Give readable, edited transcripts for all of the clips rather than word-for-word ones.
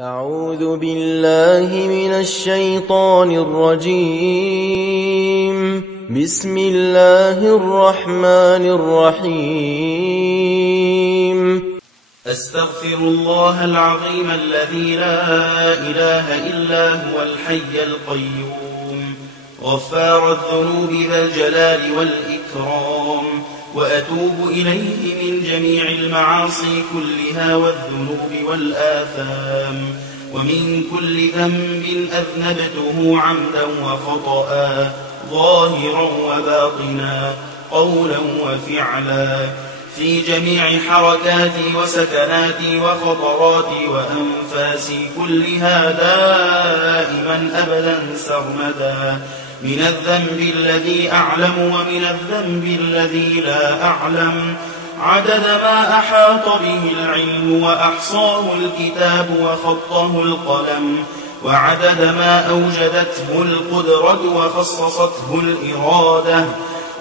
أعوذ بالله من الشيطان الرجيم. بسم الله الرحمن الرحيم. أستغفر الله العظيم الذي لا إله إلا هو الحي القيوم غفار الذنوب ذا الجلال والإكرام، وأتوب إليه من جميع المعاصي كلها والذنوب والآثام، ومن كل ذنب أذنبته عمدا وخطأ ظاهرا وباطنا قولا وفعلا، في جميع حركاتي وسكناتي وخطراتي وأنفاسي كلها دائما أبدا سرمدا، من الذنب الذي أعلم ومن الذنب الذي لا أعلم، عدد ما أحاط به العلم وأحصاه الكتاب وخطه القلم، وعدد ما أوجدته القدرة وخصصته الإرادة،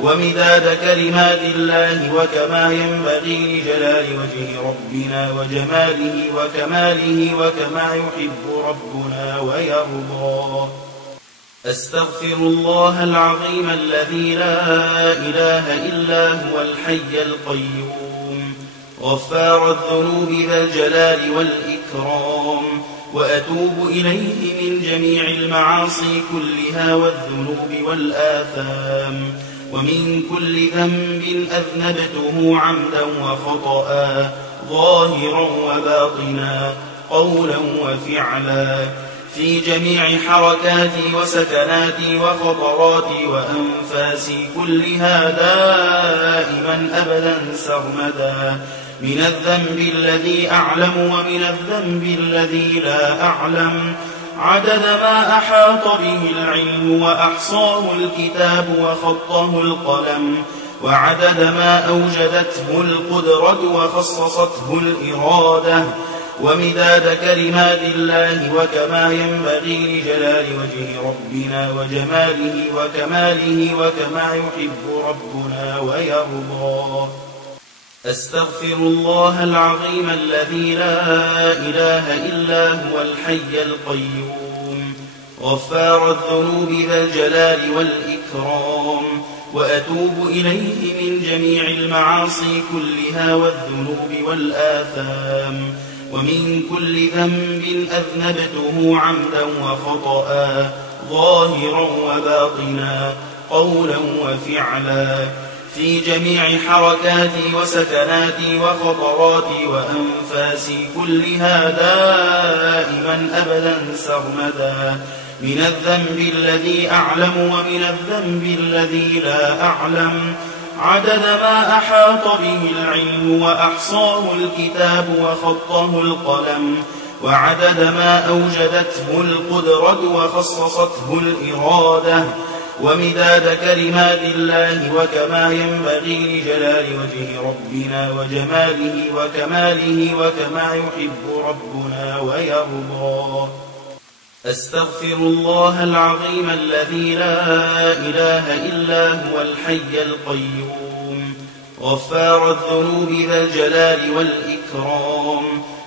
ومداد كلمات الله وكما ينبغي لجلال وجه ربنا وجماله وكماله وكما يحب ربنا ويرضى. أستغفر الله العظيم الذي لا إله إلا هو الحي القيوم غفار الذنوب ذا الجلال والإكرام، وأتوب إليه من جميع المعاصي كلها والذنوب والآثام، ومن كل ذنب أذنبته عمدا وخطأ ظاهرا وباطنا قولا وفعلا، في جميع حركاتي وسكناتي وخطراتي وأنفاسي كلها دائما أبدا سرمدا، من الذنب الذي أعلم ومن الذنب الذي لا أعلم، عدد ما أحاط به العلم وأحصاه الكتاب وخطه القلم، وعدد ما أوجدته القدرة وخصصته الإرادة، ومداد كلمات الله وكما ينبغي لجلال وجه ربنا وجماله وكماله وكما يحب ربنا ويرضى. أستغفر الله العظيم الذي لا إله إلا هو الحي القيوم غفار الذنوب ذا الجلال والإكرام، وأتوب إليه من جميع المعاصي كلها والذنوب والآثام، ومن كل ذنب أذنبته عمدا وخطأ ظاهرا وباطنا قولا وفعلا، في جميع حركاتي وسكناتي وخطراتي وأنفاسي كلها دائما أبدا سرمدا، من الذنب الذي أعلم ومن الذنب الذي لا أعلم، عدد ما أحاط به العلم وأحصاه الكتاب وخطه القلم، وعدد ما أوجدته القدرة وخصصته الإرادة، ومداد كلمات الله وكما ينبغي لجلال وجه ربنا وجماله وكماله وكما يحب ربنا ويرضى. أستغفر الله العظيم الذي لا إله إلا هو الحي القيوم غفار الذنوب ذا الجلال والإكرام،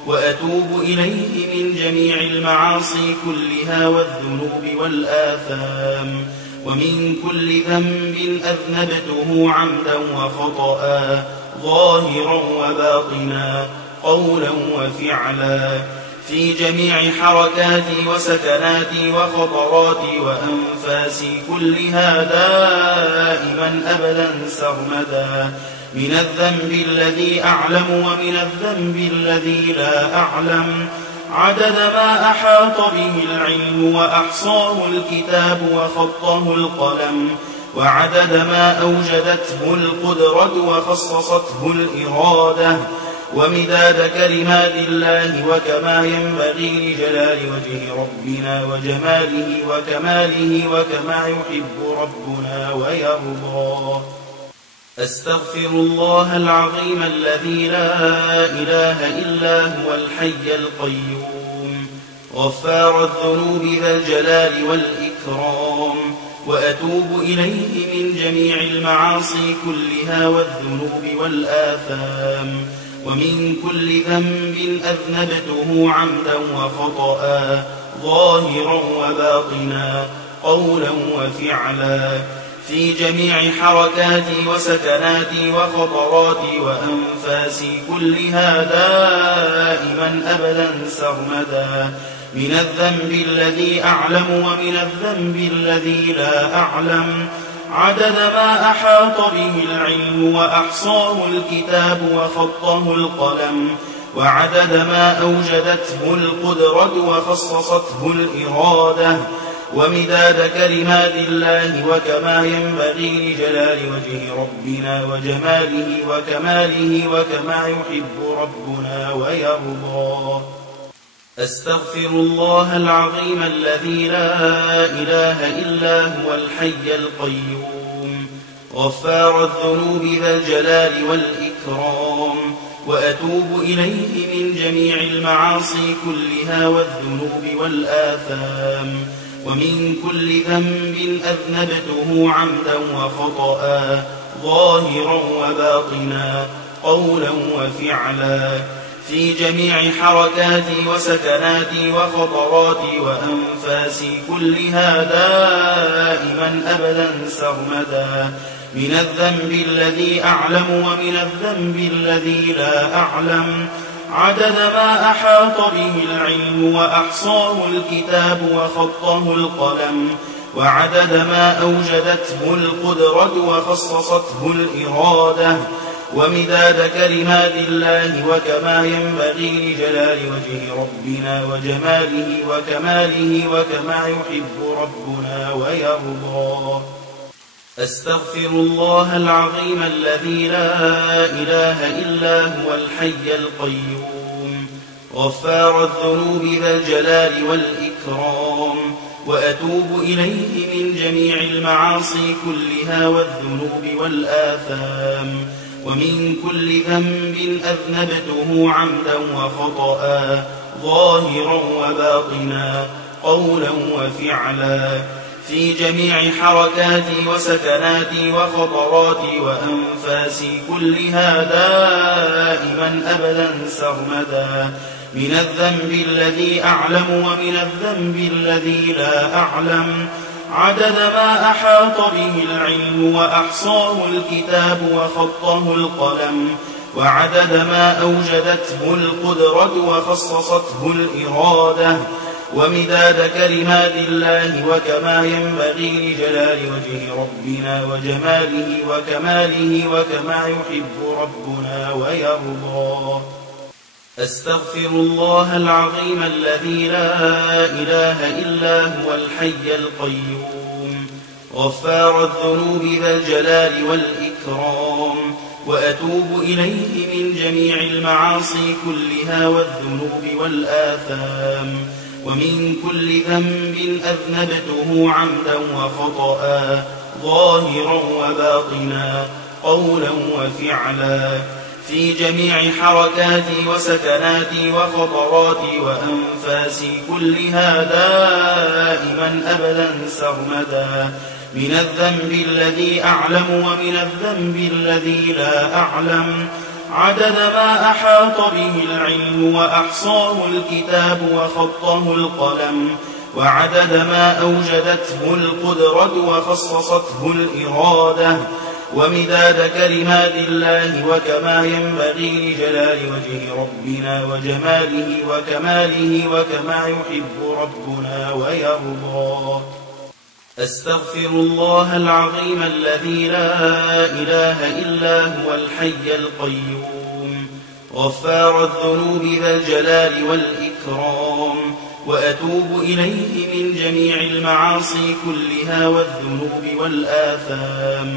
وأتوب إليه من جميع المعاصي كلها والذنوب والآثام، ومن كل ذنب أذنبته عمدا وخطأ ظاهرا وباطنا قولا وفعلا، في جميع حركاتي وسكناتي وخطراتي وأنفاسي كلها دائما أبدا سرمدا، من الذنب الذي أعلم ومن الذنب الذي لا أعلم، عدد ما أحاط به العلم وأحصاه الكتاب وخطه القلم، وعدد ما أوجدته القدرة وخصصته الإرادة، ومداد كلمات الله وكما ينبغي لجلال وجه ربنا وجماله وكماله وكما يحب ربنا ويرضى. أستغفر الله العظيم الذي لا إله إلا هو الحي القيوم غفار الذنوب ذا الجلال والإكرام، وأتوب إليه من جميع المعاصي كلها والذنوب والآثام، ومن كل ذنب أذنبته عمدا وخطأ ظاهرا وباطنا قولا وفعلا في جميع حركاتي وسكناتي وخطراتي وأنفاسي كلها دائما أبدا سرمدا من الذنب الذي أعلم ومن الذنب الذي لا أعلم عدد ما أحاط به العلم وأحصاه الكتاب وخطه القلم وعدد ما أوجدته القدرة وخصصته الإرادة ومداد كلمات الله وكما ينبغي لجلال وجه ربنا وجماله وكماله وكما يحب ربنا ويرضى. أستغفر الله العظيم الذي لا إله إلا هو الحي القيوم غفار الذنوب ذا الجلال والإكرام وأتوب إليه من جميع المعاصي كلها والذنوب والآثام ومن كل ذنب أذنبته عمدا وخطأ ظاهرا وباطنا قولا وفعلا في جميع حركاتي وسكناتي وخطراتي وأنفاسي كلها دائما أبدا سرمدا من الذنب الذي أعلم ومن الذنب الذي لا أعلم عدد ما أحاط به العلم وأحصاه الكتاب وخطه القلم وعدد ما أوجدته القدرة وخصصته الإرادة ومداد كلمات الله وكما ينبغي لجلال وجه ربنا وجماله وكماله وكما يحب ربنا ويرضى. أستغفر الله العظيم الذي لا إله إلا هو الحي القيوم غفار الذنوب ذا الجلال والإكرام وأتوب إليه من جميع المعاصي كلها والذنوب والآثام ومن كل ذنب أذنبته عمدا وخطأ ظاهرا وباطنا قولا وفعلا في جميع حركاتي وسكناتي وخطراتي وأنفاسي كلها دائما أبدا سرمدا من الذنب الذي أعلم ومن الذنب الذي لا أعلم عدد ما أحاط به العلم وأحصاه الكتاب وخطه القلم وعدد ما أوجدته القدرة وخصصته الإرادة ومداد كلمات الله وكما ينبغي لجلال وجه ربنا وجماله وكماله وكما يحب ربنا ويرضى. أستغفر الله العظيم الذي لا إله إلا هو الحي القيوم غفار الذنوب ذا الجلال والإكرام وأتوب إليه من جميع المعاصي كلها والذنوب والآثام ومن كل ذنب أذنبته عمدا وخطأ ظاهرا وباطنا قولا وفعلا في جميع حركاتي وسكناتي وخطراتي وأنفاسي كلها دائما أبدا سرمدا من الذنب الذي أعلم ومن الذنب الذي لا أعلم عدد ما أحاط به العلم وأحصاه الكتاب وخطه القلم وعدد ما أوجدته القدرة وخصصته الإرادة ومداد كلمات الله وكما ينبغي لجلال وجه ربنا وجماله وكماله وكما يحب ربنا ويرضى. أستغفر الله العظيم الذي لا إله إلا هو الحي القيوم غفار الذنوب ذا الجلال والإكرام وأتوب إليه من جميع المعاصي كلها والذنوب والآثام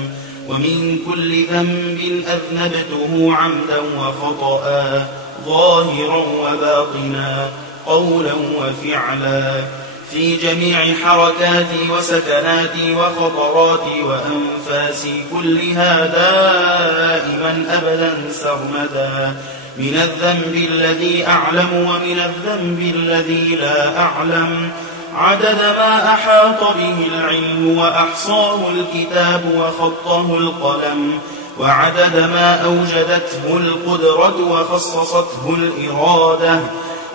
ومن كل ذنب أذنبته عمدا وخطأ ظاهرا وباطنا قولا وفعلا في جميع حركاتي وسكناتي وخطراتي وأنفاسي كلها دائما أبدا سرمدا من الذنب الذي أعلم ومن الذنب الذي لا أعلم عدد ما أحاط به العلم وأحصاه الكتاب وخطه القلم وعدد ما أوجدته القدرة وخصصته الإرادة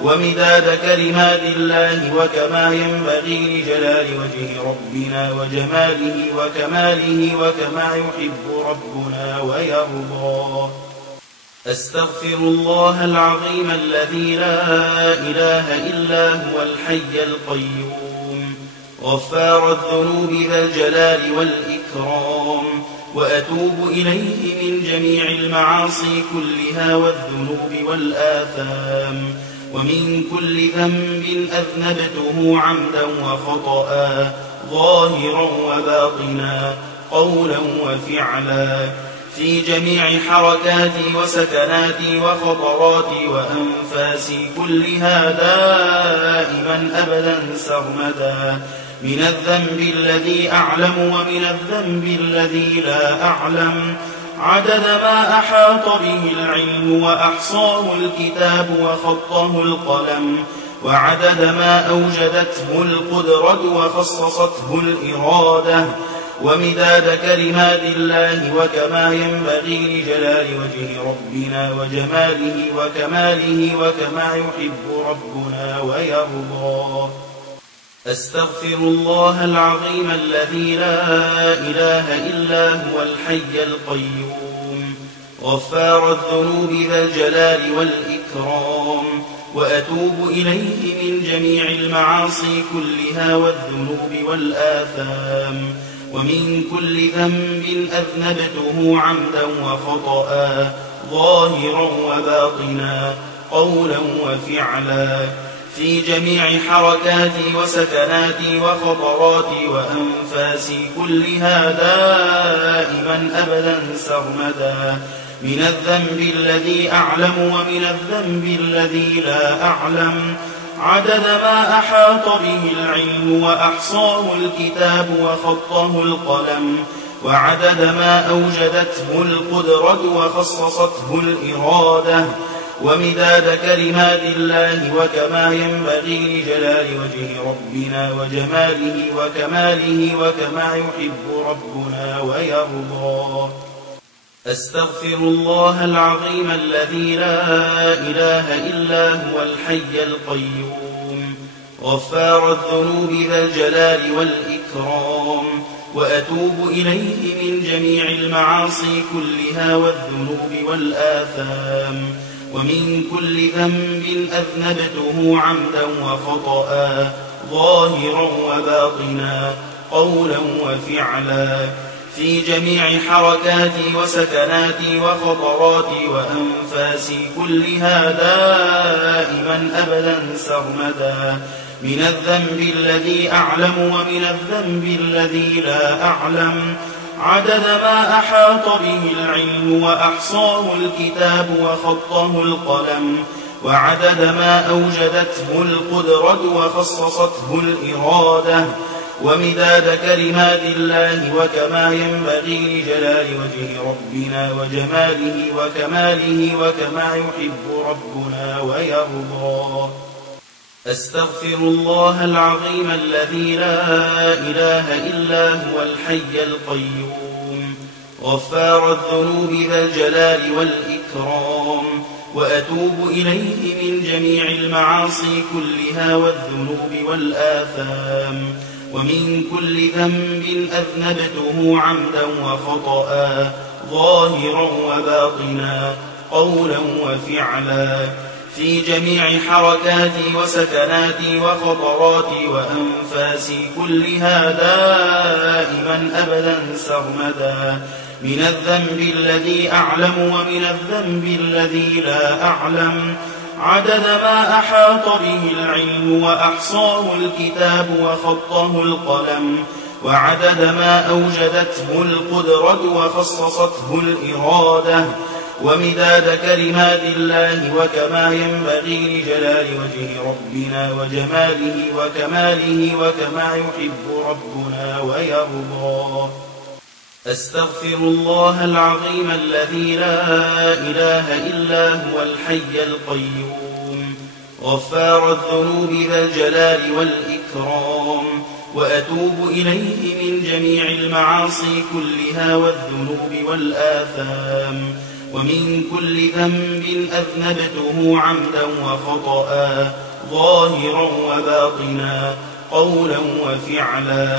ومداد كلمات الله وكما ينبغي لجلال وجه ربنا وجماله وكماله وكما يحب ربنا ويرضى. أستغفر الله العظيم الذي لا إله إلا هو الحي القيوم غفار الذنوب ذا الجلال والإكرام، وأتوب إليه من جميع المعاصي كلها والذنوب والآثام، ومن كل ذنب أذنبته عمدا وخطأ ظاهرا وباطنا قولا وفعلا، في جميع حركاتي وسكناتي وخطراتي وأنفاسي كلها دائما أبدا سرمدا، من الذنب الذي أعلم ومن الذنب الذي لا أعلم، عدد ما أحاط به العلم وأحصاه الكتاب وخطه القلم، وعدد ما أوجدته القدرة وخصصته الإرادة ومداد كلمات الله وكما ينبغي لجلال وجه ربنا وجماله وكماله وكما يحب ربنا ويرضى. أستغفر الله العظيم الذي لا إله إلا هو الحي القيوم غفار الذنوب ذا الجلال والإكرام، وأتوب إليه من جميع المعاصي كلها والذنوب والآثام، ومن كل ذنب أذنبته عمدا وخطأ ظاهرا وباطنا قولا وفعلا، في جميع حركاتي وسكناتي وخطراتي وأنفاسي كلها دائما أبدا سرمدا، من الذنب الذي أعلم ومن الذنب الذي لا أعلم، عدد ما أحاط به العلم وأحصاه الكتاب وخطه القلم، وعدد ما أوجدته القدرة وخصصته الإرادة ومداد كلمات الله وكما ينبغي لجلال وجه ربنا وجماله وكماله وكما يحب ربنا ويرضى. أستغفر الله العظيم الذي لا إله إلا هو الحي القيوم غفار الذنوب ذا الجلال والإكرام، وأتوب إليه من جميع المعاصي كلها والذنوب والآثام، ومن كل ذنب أذنبته عمدا وخطأ ظاهرا وباطنا قولا وفعلا، في جميع حركاتي وسكناتي وخطراتي وأنفاسي كلها دائما أبدا سرمدا، من الذنب الذي أعلم ومن الذنب الذي لا أعلم، عدد ما أحاط به العلم وأحصاه الكتاب وخطه القلم، وعدد ما أوجدته القدرة وخصصته الإرادة ومداد كلمات الله وكما ينبغي لجلال وجه ربنا وجماله وكماله وكما يحب ربنا ويرضى. أستغفر الله العظيم الذي لا إله إلا هو الحي القيوم غفار الذنوب ذا الجلال والإكرام، وأتوب إليه من جميع المعاصي كلها والذنوب والآثام، ومن كل ذنب أذنبته عمدا وخطأ ظاهرا وباطنا قولا وفعلا، في جميع حركاتي وسكناتي وخطراتي وأنفاسي كلها دائما أبدا سرمدا، من الذنب الذي أعلم ومن الذنب الذي لا أعلم، عدد ما أحاط به العلم وأحصاه الكتاب وخطه القلم، وعدد ما أوجدته القدرة وخصصته الإرادة ومداد كلمات الله وكما ينبغي لجلال وجه ربنا وجماله وكماله وكما يحب ربنا ويرضى. أستغفر الله العظيم الذي لا إله إلا هو الحي القيوم غفار الذنوب ذا الجلال والإكرام، وأتوب إليه من جميع المعاصي كلها والذنوب والآثام، ومن كل ذنب أذنبته عمدا وخطأ ظاهرا وباطنا قولا وفعلا،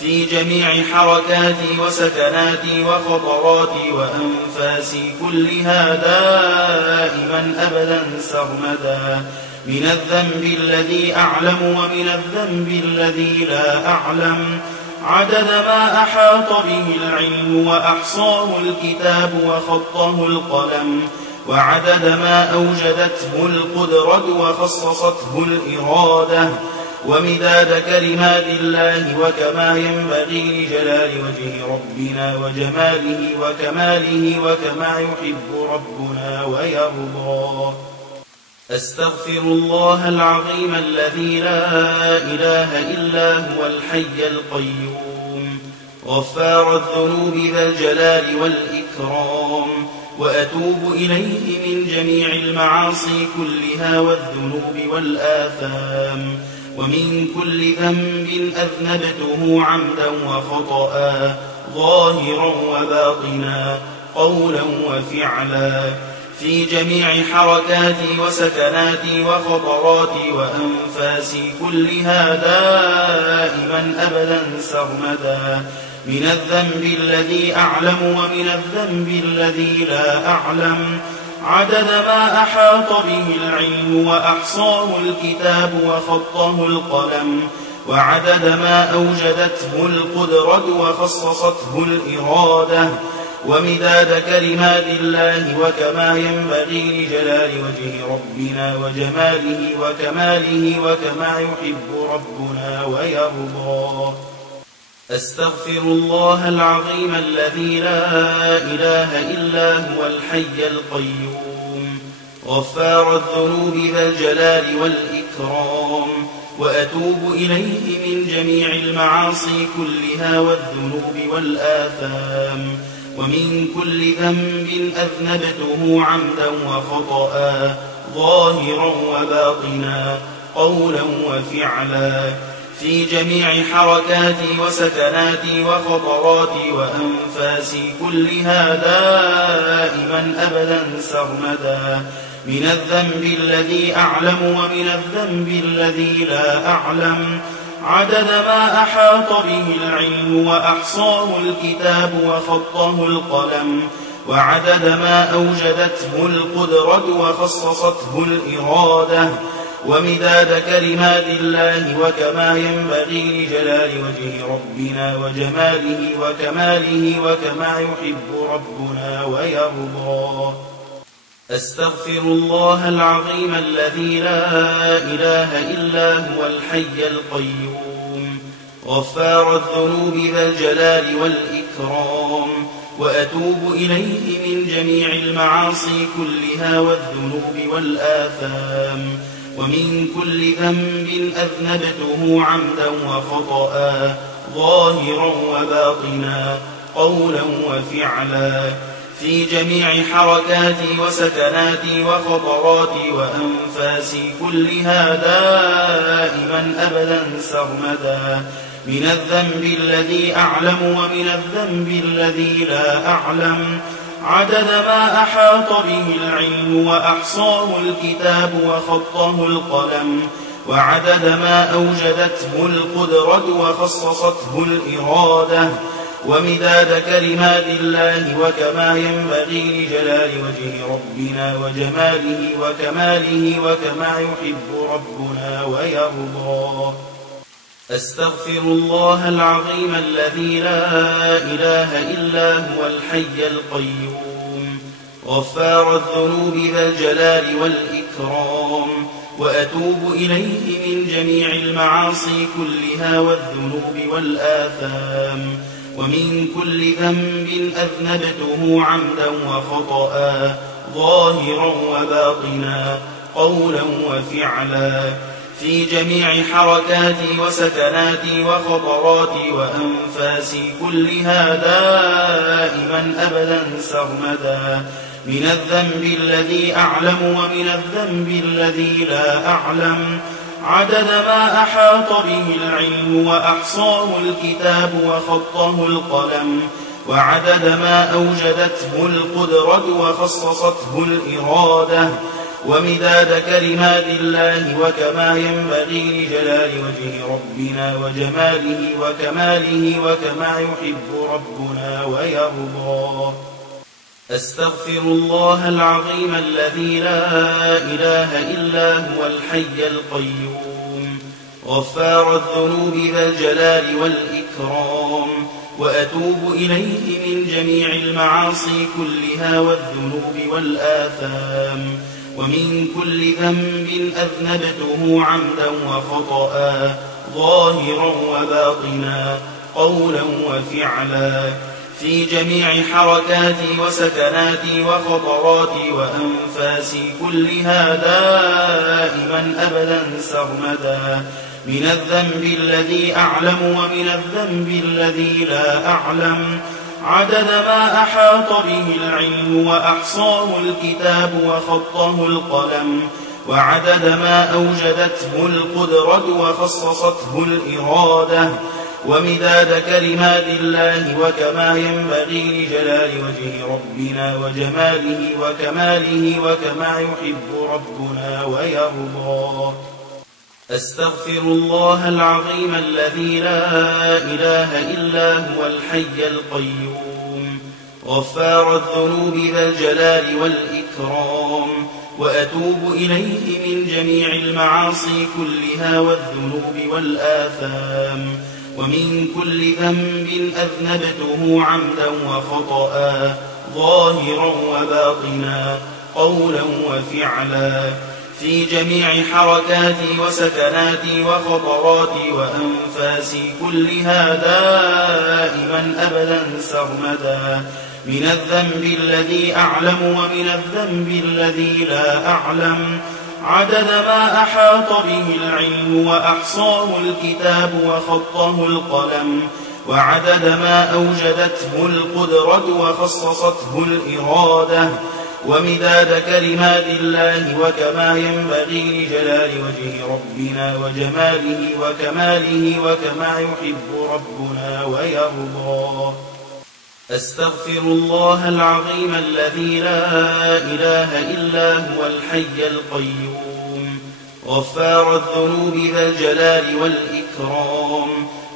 في جميع حركاتي وسكناتي وخطراتي وأنفاسي كلها دائما أبدا سرمدا، من الذنب الذي أعلم ومن الذنب الذي لا أعلم، عدد ما أحاط به العلم وأحصاه الكتاب وخطه القلم، وعدد ما أوجدته القدرة وخصصته الإرادة، ومداد كلمات الله وكما ينبغي لجلال وجه ربنا وجماله وكماله وكما يحب ربنا ويرضى. أستغفر الله العظيم الذي لا إله إلا هو الحي القيوم غفار الذنوب ذا الجلال والإكرام، وأتوب إليه من جميع المعاصي كلها والذنوب والآثام، ومن كل ذنب أذنبته عمدا وخطأ ظاهرا وباطنا قولا وفعلا، في جميع حركاتي وسكناتي وخطراتي وأنفاسي كلها دائما أبدا سرمدا، من الذنب الذي أعلم ومن الذنب الذي لا أعلم، عدد ما أحاط به العلم وأحصاه الكتاب وخطه القلم، وعدد ما أوجدته القدرة وخصصته الإرادة، ومداد كلمات الله وكما ينبغي لجلال وجه ربنا وجماله وكماله وكما يحب ربنا ويرضى. أستغفر الله العظيم الذي لا إله إلا هو الحي القيوم غفار الذنوب ذا الجلال والإكرام، وأتوب إليه من جميع المعاصي كلها والذنوب والآثام، ومن كل ذنب أذنبته عمدا وخطأ ظاهرا وباطنا قولا وفعلا، في جميع حركاتي وسكناتي وخطراتي وأنفاسي كلها دائما أبدا سرمدا، من الذنب الذي أعلم ومن الذنب الذي لا أعلم، عدد ما أحاط به العلم وأحصاه الكتاب وخطه القلم، وعدد ما أوجدته القدرة وخصصته الإرادة، ومداد كلمات الله وكما ينبغي لجلال وجه ربنا وجماله وكماله وكما يحب ربنا ويرضى. أستغفر الله العظيم الذي لا إله إلا هو الحي القيوم غفار الذنوب ذا الجلال والإكرام، وأتوب إليه من جميع المعاصي كلها والذنوب والآثام، ومن كل ذنب أذنبته عمدا وخطأ ظاهرا وباطنا قولا وفعلا، في جميع حركاتي وسكناتي وخطراتي وأنفاسي كلها دائما أبدا سرمدا، من الذنب الذي أعلم ومن الذنب الذي لا أعلم، عدد ما أحاط به العلم وأحصاه الكتاب وخطه القلم، وعدد ما أوجدته القدرة وخصصته الإرادة، ومداد كلمات الله وكما ينبغي لجلال وجه ربنا وجماله وكماله وكما يحب ربنا ويرضى. أستغفر الله العظيم الذي لا إله إلا هو الحي القيوم غفار الذنوب ذا الجلال والإكرام، وأتوب إليه من جميع المعاصي كلها والذنوب والآثام، ومن كل ذنب أذنبته عمدا وخطأ ظاهرا وباطنا قولا وفعلا، في جميع حركاتي وسكناتي وخطراتي وأنفاسي كلها دائما أبدا سرمدا، من الذنب الذي أعلم ومن الذنب الذي لا أعلم، عدد ما أحاط به العلم وأحصاه الكتاب وخطه القلم وعدد ما أوجدته القدرة وخصصته الإرادة ومداد كلمات الله وكما ينبغي لجلال وجه ربنا وجماله وكماله وكما يحب ربنا ويرضى. أستغفر الله العظيم الذي لا إله إلا هو الحي القيوم غفار الذنوب ذا الجلال والإكرام وأتوب إليه من جميع المعاصي كلها والذنوب والآثام ومن كل ذنب أذنبته عمدا وخطأ ظاهرا وباطنا قولا وفعلا في جميع حركاتي وسكناتي وخطراتي وأنفاسي كلها دائما أبدا سرمدا من الذنب الذي أعلم ومن الذنب الذي لا أعلم عدد ما أحاط به العلم وأحصاه الكتاب وخطه القلم وعدد ما أوجدته القدرة وخصصته الإرادة ومداد كلمات الله وكما ينبغي لجلال وجه ربنا وجماله وكماله وكما يحب ربنا ويرضى. أستغفر الله العظيم الذي لا إله إلا هو الحي القيوم غفار الذنوب ذا الجلال والإكرام وأتوب إليه من جميع المعاصي كلها والذنوب والآثام ومن كل ذنب أذنبته عمدا وخطأ ظاهرا وباطنا قولا وفعلا في جميع حركاتي وسكناتي وخطراتي وأنفاسي كلها دائما أبدا سرمدا من الذنب الذي أعلم ومن الذنب الذي لا أعلم عدد ما أحاط به العلم وأحصاه الكتاب وخطه القلم وعدد ما أوجدته القدرة وخصصته الإرادة ومداد كلمات الله وكما ينبغي لجلال وجه ربنا وجماله وكماله وكما يحب ربنا ويرضى. أستغفر الله العظيم الذي لا إله إلا هو الحي القيوم غفار الذنوب ذا الجلال والإكرام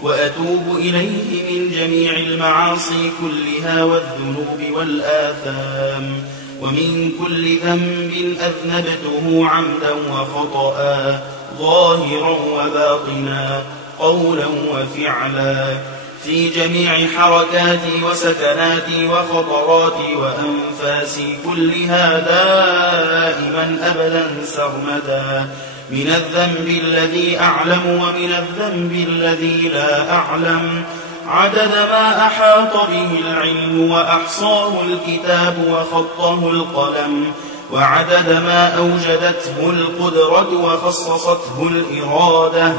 وأتوب إليه من جميع المعاصي كلها والذنوب والآثام ومن كل ذنب أذنبته عمدا وخطأ ظاهرا وباطنا قولا وفعلا في جميع حركاتي وسكناتي وخطراتي وأنفاسي كلها دائما أبدا سرمدا من الذنب الذي أعلم ومن الذنب الذي لا أعلم عدد ما أحاط به العلم وأحصاه الكتاب وخطه القلم وعدد ما أوجدته القدرة وخصصته الإرادة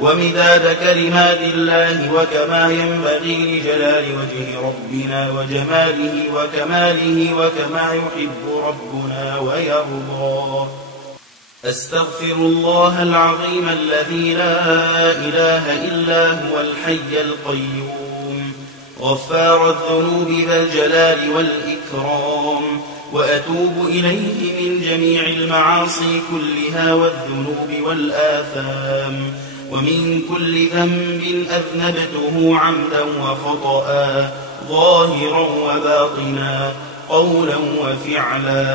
ومداد كلمات الله وكما ينبغي لجلال وجه ربنا وجماله وكماله وكما يحب ربنا ويرضى. أستغفر الله العظيم الذي لا إله إلا هو الحي القيوم غفار الذنوب ذا الجلال والإكرام وأتوب إليه من جميع المعاصي كلها والذنوب والآثام ومن كل ذنب أذنبته عمدا وخطأ ظاهرا وباطنا قولا وفعلا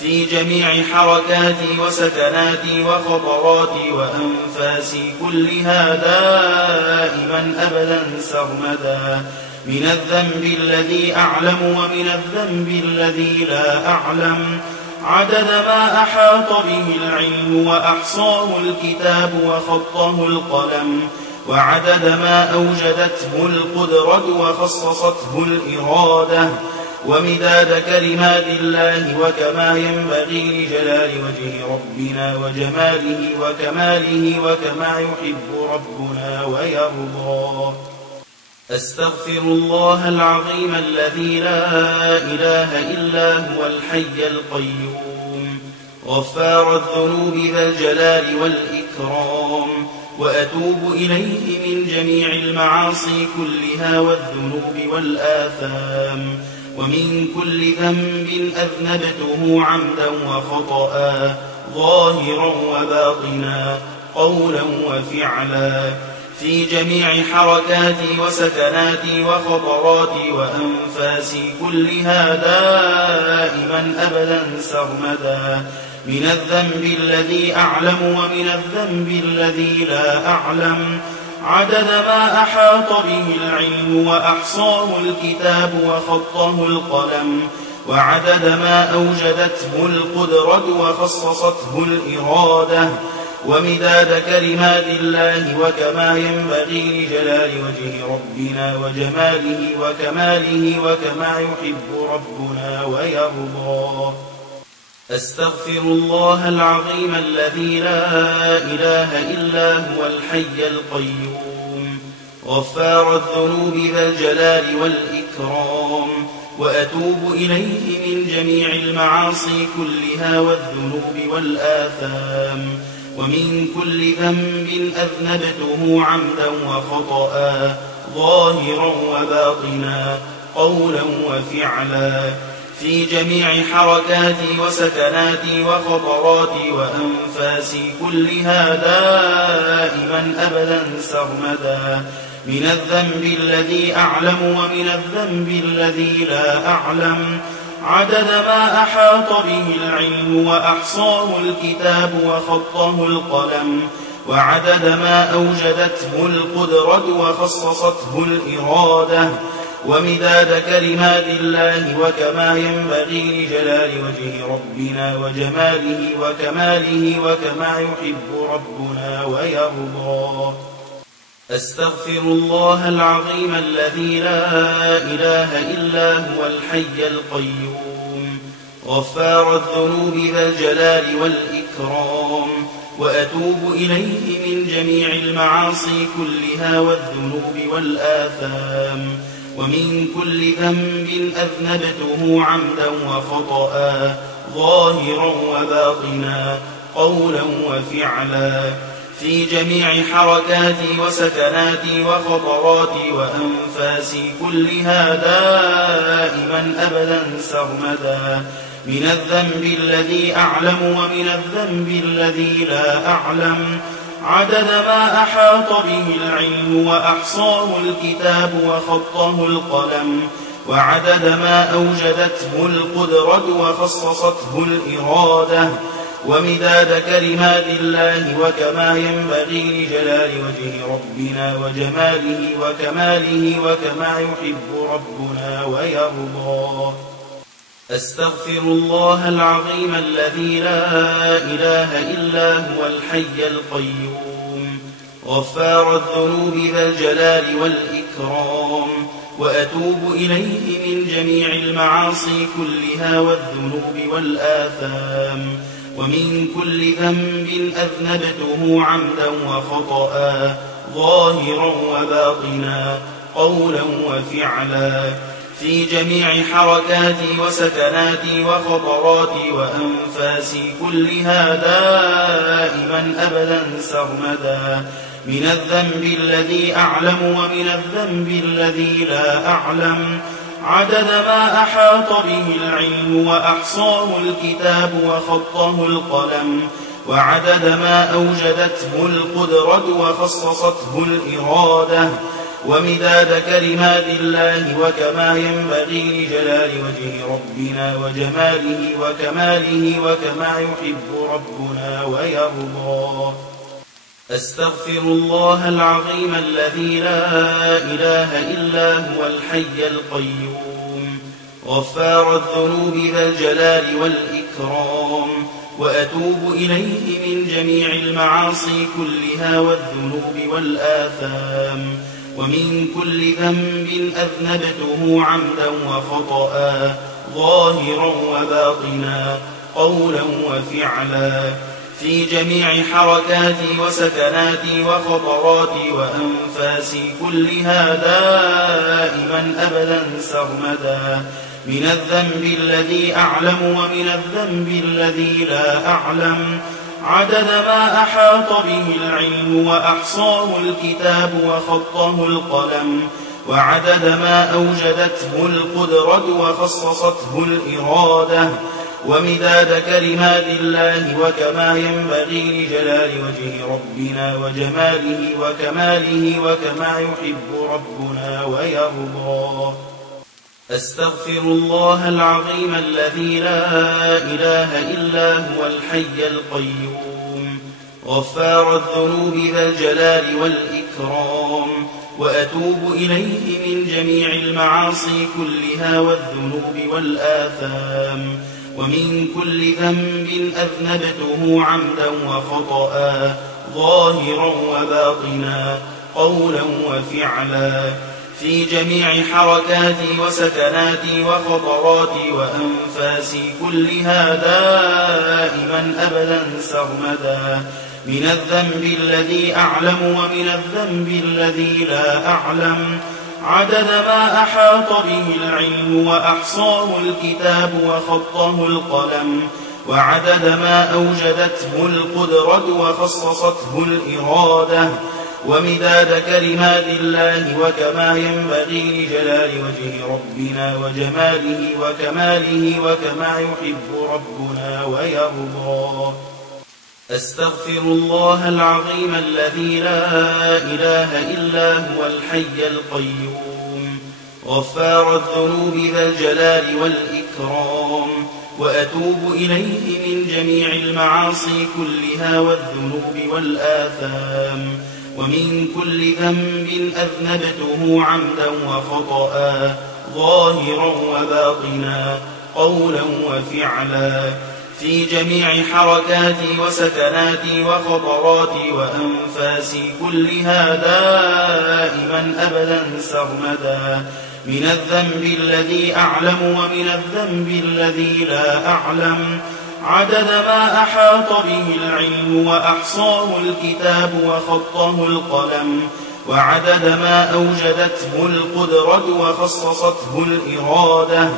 في جميع حركاتي وسكناتي وخطراتي وأنفاسي كلها دائما أبدا سرمدا من الذنب الذي أعلم ومن الذنب الذي لا أعلم عدد ما أحاط به العلم وأحصاه الكتاب وخطه القلم وعدد ما أوجدته القدرة وخصصته الإرادة ومداد كلمات الله وكما ينبغي لجلال وجه ربنا وجماله وكماله وكما يحب ربنا ويرضى. أستغفر الله العظيم الذي لا إله إلا هو الحي القيوم غفار الذنوب ذا الجلال والإكرام والإكرام وأتوب إليه من جميع المعاصي كلها والذنوب والآثام ومن كل ذنب أذنبته عمدا وخطأ ظاهرا وباطنا قولا وفعلا في جميع حركاتي وسكناتي وخطراتي وأنفاسي كلها دائما أبدا سرمدا من الذنب الذي أعلم ومن الذنب الذي لا أعلم عدد ما أحاط به العلم وأحصاه الكتاب وخطه القلم وعدد ما أوجدته القدرة وخصصته الإرادة ومداد كلمات الله وكما ينبغي لجلال وجه ربنا وجماله وكماله وكما يحب ربنا ويرضى أستغفر الله العظيم الذي لا إله إلا هو الحي القيوم غفار الذنوب ذا الجلال والإكرام وأتوب إليه من جميع المعاصي كلها والذنوب والآثام ومن كل ذنب أذنبته عمدا وخطأ ظاهرا وباطنا قولا وفعلا في جميع حركاتي وسكناتي وخطراتي وأنفاسي كلها دائما أبدا سرمدا من الذنب الذي أعلم ومن الذنب الذي لا أعلم عدد ما أحاط به العلم وأحصاه الكتاب وخطه القلم وعدد ما أوجدته القدرة وخصصته الإرادة ومداد كلمات الله وكما ينبغي لجلال وجه ربنا وجماله وكماله وكما يحب ربنا ويرضى أستغفر الله العظيم الذي لا إله إلا هو الحي القيوم غفار الذنوب ذا الجلال والإكرام وأتوب إليه من جميع المعاصي كلها والذنوب والآثام ومن كل ذنب أذنبته عمدا وخطأ ظاهرا وباطنا قولا وفعلا في جميع حركاتي وسكناتي وخطراتي وأنفاسي كلها دائما أبدا سرمدا من الذنب الذي أعلم ومن الذنب الذي لا أعلم عدد ما أحاط به العلم وأحصاه الكتاب وخطه القلم وعدد ما أوجدته القدرة وخصصته الإرادة ومداد كلمات الله وكما ينبغي لجلال وجه ربنا وجماله وكماله وكما يحب ربنا ويرضى أستغفر الله العظيم الذي لا إله إلا هو الحي القيوم غفار الذنوب ذا الجلال والإكرام وأتوب إليه من جميع المعاصي كلها والذنوب والآثام ومن كل ذنب أذنبته عمدا وخطأ ظاهرا وباطنا قولا وفعلا في جميع حركاتي وسكناتي وخطراتي وأنفاسي كلها دائما أبدا سرمدا من الذنب الذي أعلم ومن الذنب الذي لا أعلم عدد ما أحاط به العلم وأحصاه الكتاب وخطه القلم وعدد ما أوجدته القدرة وخصصته الإرادة ومداد كلمات الله وكما ينبغي لجلال وجه ربنا وجماله وكماله وكما يحب ربنا ويرضى أستغفر الله العظيم الذي لا إله إلا هو الحي القيوم غفار الذنوب ذا الجلال والإكرام وأتوب إليه من جميع المعاصي كلها والذنوب والآثام ومن كل ذنب أذنبته عمدا وخطأ ظاهرا وباطنا قولا وفعلا في جميع حركاتي وسكناتي وخطراتي وأنفاسي كلها دائما أبدا سرمدا من الذنب الذي أعلم ومن الذنب الذي لا أعلم عدد ما أحاط به العلم وأحصاه الكتاب وخطه القلم وعدد ما أوجدته القدرة وخصصته الإرادة ومداد كلمات الله وكما ينبغي لجلال وجه ربنا وجماله وكماله وكما يحب ربنا ويرضى. أستغفر الله العظيم الذي لا إله إلا هو الحي القيوم غفار الذنوب ذا الجلال والإكرام وأتوب إليه من جميع المعاصي كلها والذنوب والآثام ومن كل ذنب أذنبته عمدا وخطأ ظاهرا وباطنا قولا وفعلا في جميع حركاتي وسكناتي وخطراتي وأنفاسي كلها دائما أبدا سرمدا من الذنب الذي أعلم ومن الذنب الذي لا أعلم عدد ما أحاط به العلم وأحصاه الكتاب وخطه القلم وعدد ما أوجدته القدرة وخصصته الإرادة ومداد كلمات الله وكما ينبغي لجلال وجه ربنا وجماله وكماله وكما يحب ربنا ويرضى. أستغفر الله العظيم الذي لا إله إلا هو الحي القيوم غفار الذنوب ذا الجلال والإكرام وأتوب إليه من جميع المعاصي كلها والذنوب والآثام ومن كل ذنب أذنبته عمدا وخطأ ظاهرا وباطنا قولا وفعلا في جميع حركاتي وسكناتي وخطراتي وأنفاسي كلها دائما أبدا سرمدا من الذنب الذي أعلم ومن الذنب الذي لا أعلم عدد ما أحاط به العلم وأحصاه الكتاب وخطه القلم وعدد ما أوجدته القدرة وخصصته الإرادة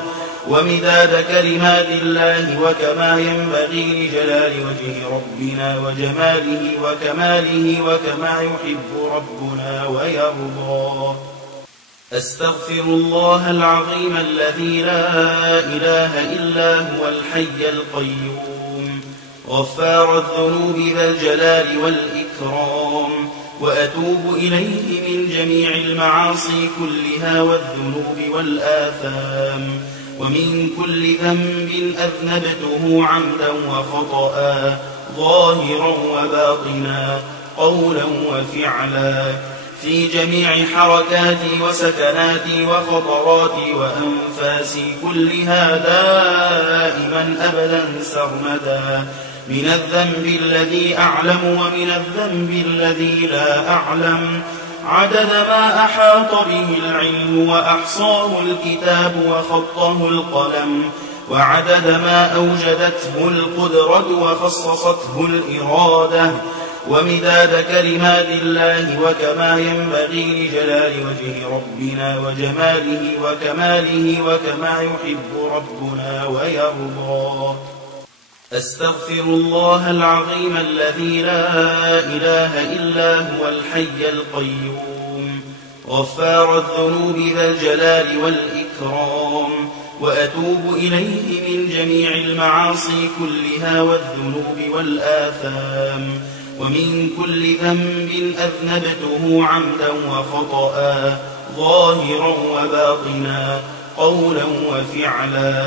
ومداد كلمات الله وكما ينبغي لجلال وجه ربنا وجماله وكماله وكما يحب ربنا ويرضى. أستغفر الله العظيم الذي لا إله إلا هو الحي القيوم غفار الذنوب ذا الجلال والإكرام وأتوب إليه من جميع المعاصي كلها والذنوب والآثام ومن كل ذنب أذنبته عمدا وخطأ ظاهرا وباطنا قولا وفعلا في جميع حركاتي وسكناتي وخطراتي وأنفاسي كلها دائما أبدا سرمدا من الذنب الذي أعلم ومن الذنب الذي لا أعلم عدد ما أحاط به العلم وأحصاه الكتاب وخطه القلم وعدد ما أوجدته القدرة وخصصته الإرادة ومداد كلمات الله وكما ينبغي لجلال وجه ربنا وجماله وكماله وكما يحب ربنا ويرضى. أستغفر الله العظيم الذي لا إله إلا هو الحي القيوم غفار الذنوب ذا الجلال والإكرام وأتوب إليه من جميع المعاصي كلها والذنوب والآثام ومن كل ذنب أذنبته عمدا وخطأ ظاهرا وباطنا قولا وفعلا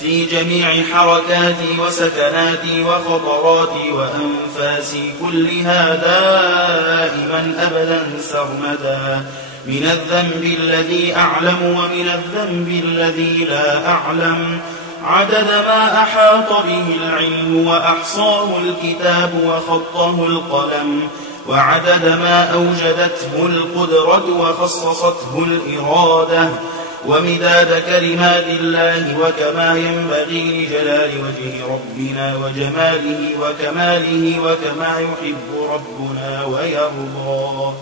في جميع حركاتي وسكناتي وخطراتي وأنفاسي كلها دائما أبدا سرمدا من الذنب الذي أعلم ومن الذنب الذي لا أعلم عدد ما أحاط به العلم وأحصاه الكتاب وخطه القلم وعدد ما أوجدته القدرة وخصصته الإرادة ومداد كلمات الله وكما ينبغي لجلال وجه ربنا وجماله وكماله وكما يحب ربنا ويرضى.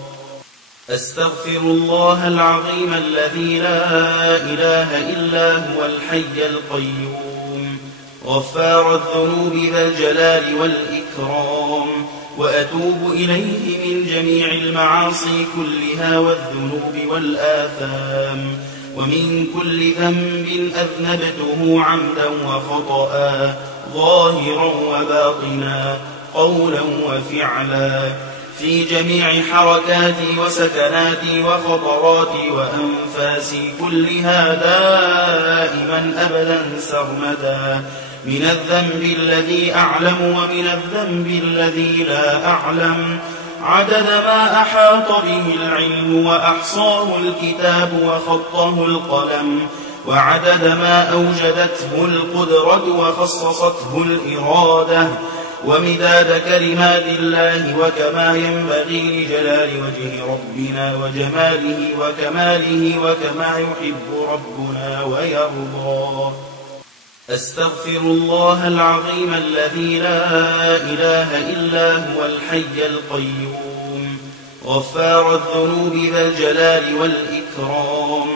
أستغفر الله العظيم الذي لا إله إلا هو الحي القيوم غفار الذنوب ذا الجلال والإكرام والإكرام وأتوب إليه من جميع المعاصي كلها والذنوب والآثام ومن كل ذنب أذنبته عمدا وخطأ ظاهرا وباطنا قولا وفعلا في جميع حركاتي وسكناتي وخطراتي وأنفاسي كلها دائما أبدا سرمدا من الذنب الذي أعلم ومن الذنب الذي لا أعلم عدد ما أحاط به العلم وأحصاه الكتاب وخطه القلم وعدد ما أوجدته القدرة وخصصته الإرادة ومداد كلمات الله وكما ينبغي لجلال وجه ربنا وجماله وكماله وكما يحب ربنا ويرضى أستغفر الله العظيم الذي لا إله إلا هو الحي القيوم غفار الذنوب ذا الجلال والإكرام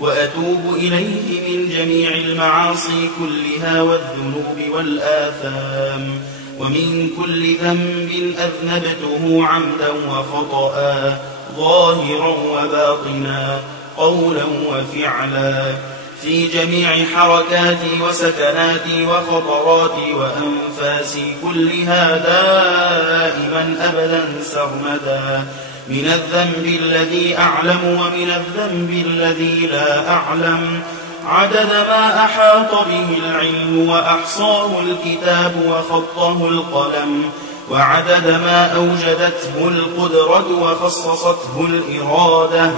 وأتوب إليه من جميع المعاصي كلها والذنوب والآثام ومن كل ذنب أذنبته عمدا وخطأ ظاهرا وباطنا قولا وفعلا في جميع حركاتي وسكناتي وخطراتي وأنفاسي كلها دائما أبدا سرمدا من الذنب الذي أعلم ومن الذنب الذي لا أعلم عدد ما أحاط به العلم وأحصاه الكتاب وخطه القلم وعدد ما أوجدته القدرة وخصصته الإرادة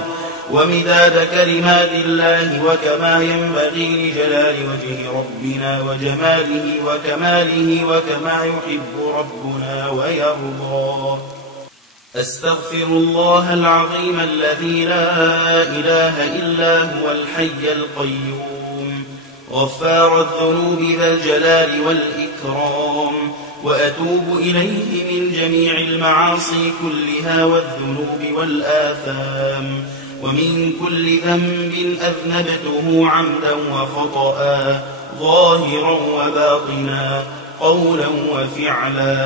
ومداد كلمات الله وكما ينبغي لجلال وجه ربنا وجماله وكماله وكما يحب ربنا ويرضى أستغفر الله العظيم الذي لا إله إلا هو الحي القيوم غفار الذنوب ذا الجلال والإكرام وأتوب إليه من جميع المعاصي كلها والذنوب والآثام ومن كل ذنب أذنبته عمدا وخطأ ظاهرا وباطنا قولا وفعلا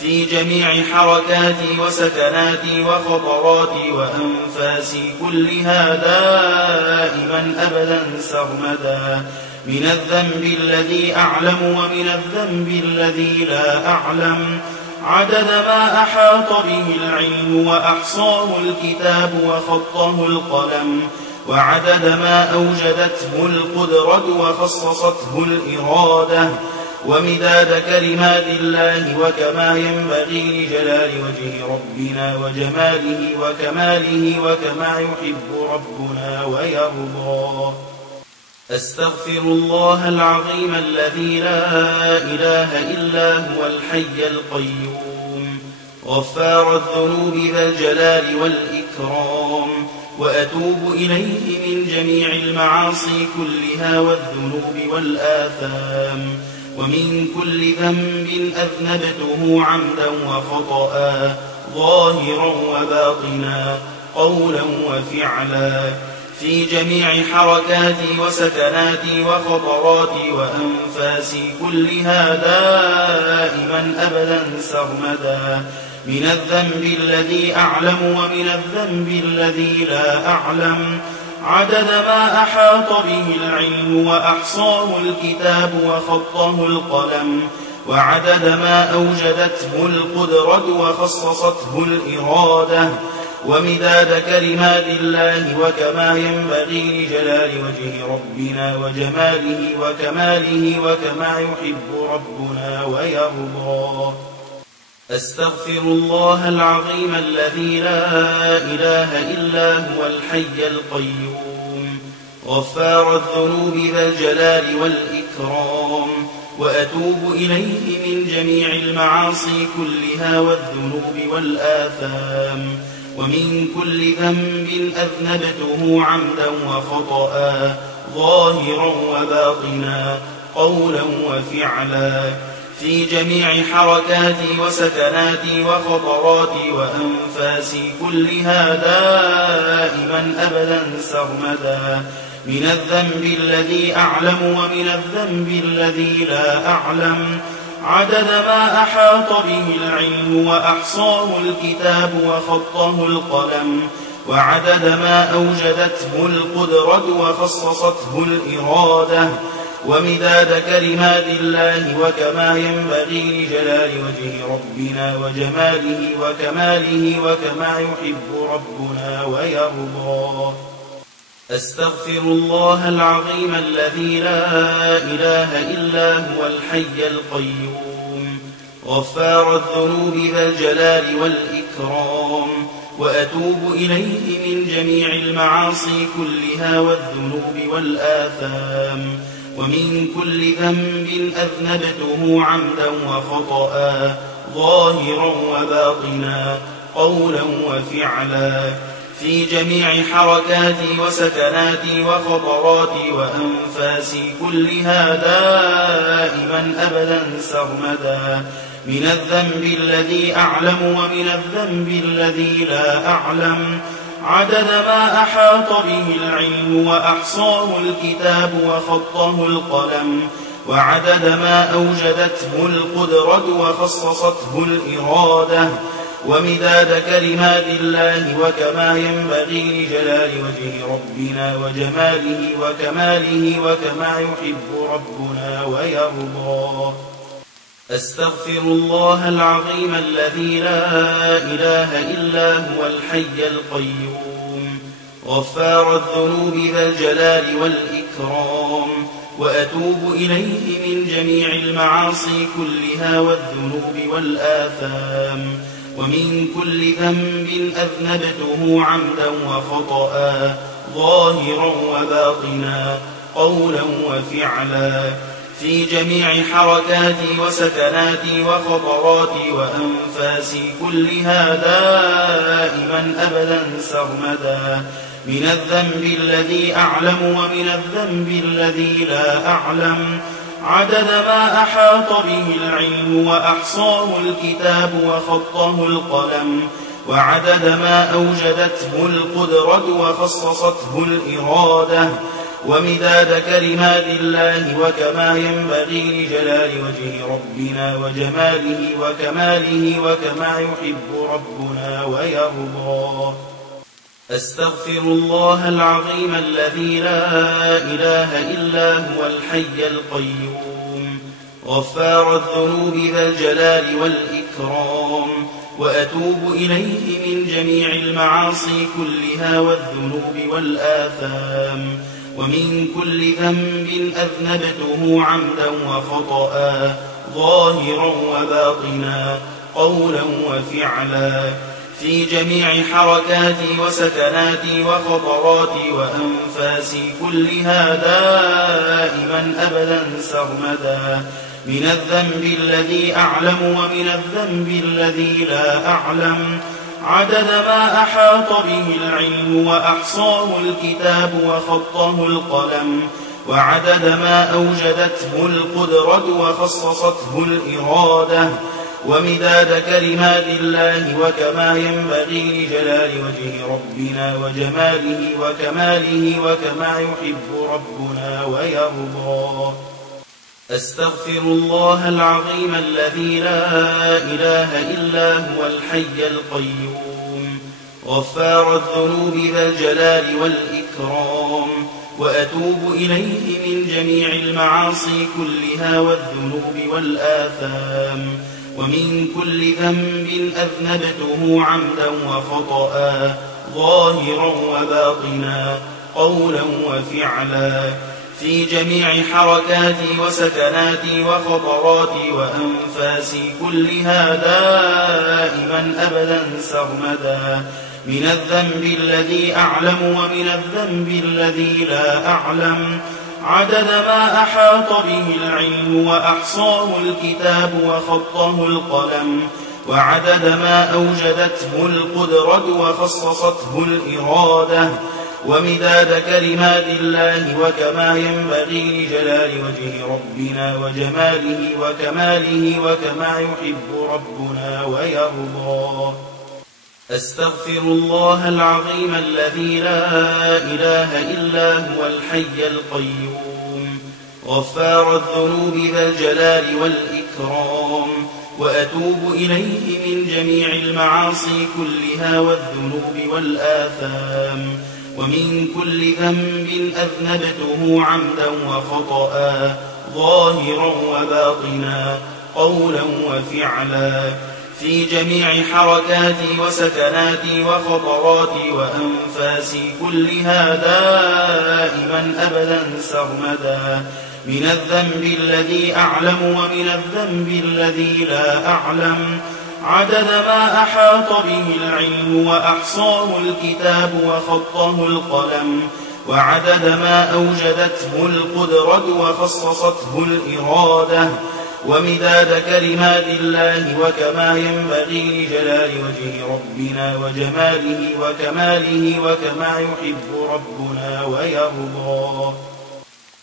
في جميع حركاتي وسكناتي وخطراتي وأنفاسي كلها دائما أبدا سرمدا من الذنب الذي أعلم ومن الذنب الذي لا أعلم عدد ما أحاط به العلم وأحصاه الكتاب وخطه القلم وعدد ما أوجدته القدرة وخصصته الإرادة ومداد كلمات الله وكما ينبغي لجلال وجه ربنا وجماله وكماله وكما يحب ربنا ويرضى أستغفر الله العظيم الذي لا إله إلا هو الحي القيوم غفار الذنوب ذا الجلال والإكرام وأتوب إليه من جميع المعاصي كلها والذنوب والآثام ومن كل ذنب أذنبته عمدا وخطأ ظاهرا وباطنا قولا وفعلا في جميع حركاتي وسكناتي وخطراتي وأنفاسي كلها دائما أبدا سرمدا من الذنب الذي أعلم ومن الذنب الذي لا أعلم عدد ما أحاط به العلم وأحصاه الكتاب وخطه القلم وعدد ما أوجدته القدرة وخصصته الإرادة ومداد كلمات الله وكما ينبغي لجلال وجه ربنا وجماله وكماله وكما يحب ربنا ويرضى أستغفر الله العظيم الذي لا إله إلا هو الحي القيوم غفار الذنوب ذا الجلال والإكرام وأتوب إليه من جميع المعاصي كلها والذنوب والآثام ومن كل ذنب أذنبته عمدا وخطأ ظاهرا وباطنا قولا وفعلا في جميع حركاتي وسكناتي وخطراتي وأنفاسي كلها دائما أبدا سرمدا من الذنب الذي أعلم ومن الذنب الذي لا أعلم عدد ما أحاط به العلم وأحصاه الكتاب وخطه القلم وعدد ما أوجدته القدرة وخصصته الإرادة ومداد كلمات الله وكما ينبغي لجلال وجه ربنا وجماله وكماله وكما يحب ربنا ويرضى. أستغفر الله العظيم الذي لا إله إلا هو الحي القيوم غفار الذنوب ذا الجلال والإكرام وأتوب إليه من جميع المعاصي كلها والذنوب والآثام ومن كل ذنب أذنبته عمدا وخطأ ظاهرا وباطنا قولا وفعلا في جميع حركاتي وسكناتي وخطراتي وأنفاسي كلها دائما أبدا سرمدا من الذنب الذي أعلم ومن الذنب الذي لا أعلم عدد ما أحاط به العلم وأحصاه الكتاب وخطه القلم وعدد ما أوجدته القدرة وخصصته الإرادة ومداد كلمات الله وكما ينبغي لجلال وجه ربنا وجماله وكماله وكما يحب ربنا ويرضى. أستغفر الله العظيم الذي لا إله إلا هو الحي القيوم غفار الذنوب ذا الجلال والإكرام وأتوب إليه من جميع المعاصي كلها والذنوب والآثام ومن كل ذنب أذنبته عمدا وخطأ ظاهرا وباطنا قولا وفعلا في جميع حركاتي وسكناتي وخطراتي وأنفاسي كلها دائما أبدا سرمدا من الذنب الذي أعلم ومن الذنب الذي لا أعلم عدد ما أحاط به العلم وأحصاه الكتاب وخطه القلم وعدد ما أوجدته القدرة وخصصته الإرادة ومداد كلمات الله وكما ينبغي لجلال وجه ربنا وجماله وكماله وكما يحب ربنا ويرضى. أستغفر الله العظيم الذي لا إله إلا هو الحي القيوم غفار الذنوب ذا الجلال والإكرام وأتوب إليه من جميع المعاصي كلها والذنوب والآثام ومن كل ذنب أذنبته عمدا وخطأ ظاهرا وباطنا قولا وفعلا في جميع حركاتي وسكناتي وخطراتي وأنفاسي كلها دائما أبدا سرمدا من الذنب الذي أعلم ومن الذنب الذي لا أعلم عدد ما أحاط به العلم وأحصاه الكتاب وخطه القلم وعدد ما أوجدته القدرة وخصصته الإرادة ومداد كلمات الله وكما ينبغي لجلال وجه ربنا وجماله وكماله وكما يحب ربنا ويرضى. أستغفر الله العظيم الذي لا إله إلا هو الحي القيوم غفار الذنوب ذا الجلال والإكرام وأتوب إليه من جميع المعاصي كلها والذنوب والآثام ومن كل ذنب أذنبته عمدا وخطأ ظاهرا وباطنا قولا وفعلا في جميع حركاتي وسكناتي وخطراتي وأنفاسي كلها دائما أبدا سرمدا من الذنب الذي أعلم ومن الذنب الذي لا أعلم عدد ما أحاط به العلم وأحصاه الكتاب وخطه القلم وعدد ما أوجدته القدرة وخصصته الإرادة ومداد كلمات الله وكما ينبغي لجلال وجه ربنا وجماله وكماله وكما يحب ربنا ويرضى. أستغفر الله العظيم الذي لا إله إلا هو الحي القيوم غفار الذنوب ذا الجلال والإكرام والإكرام وأتوب إليه من جميع المعاصي كلها والذنوب والآثام ومن كل ذنب أذنبته عمدا وخطأ ظاهرا وباطنا قولا وفعلا في جميع حركاتي وسكناتي وخطراتي وأنفاسي كلها دائما أبدا سرمدا من الذنب الذي أعلم ومن الذنب الذي لا أعلم عدد ما أحاط به العلم وأحصاه الكتاب وخطه القلم وعدد ما أوجدته القدرة وخصصته الإرادة ومداد كلمات الله وكما ينبغي لجلال وجه ربنا وجماله وكماله وكما يحب ربنا ويرضى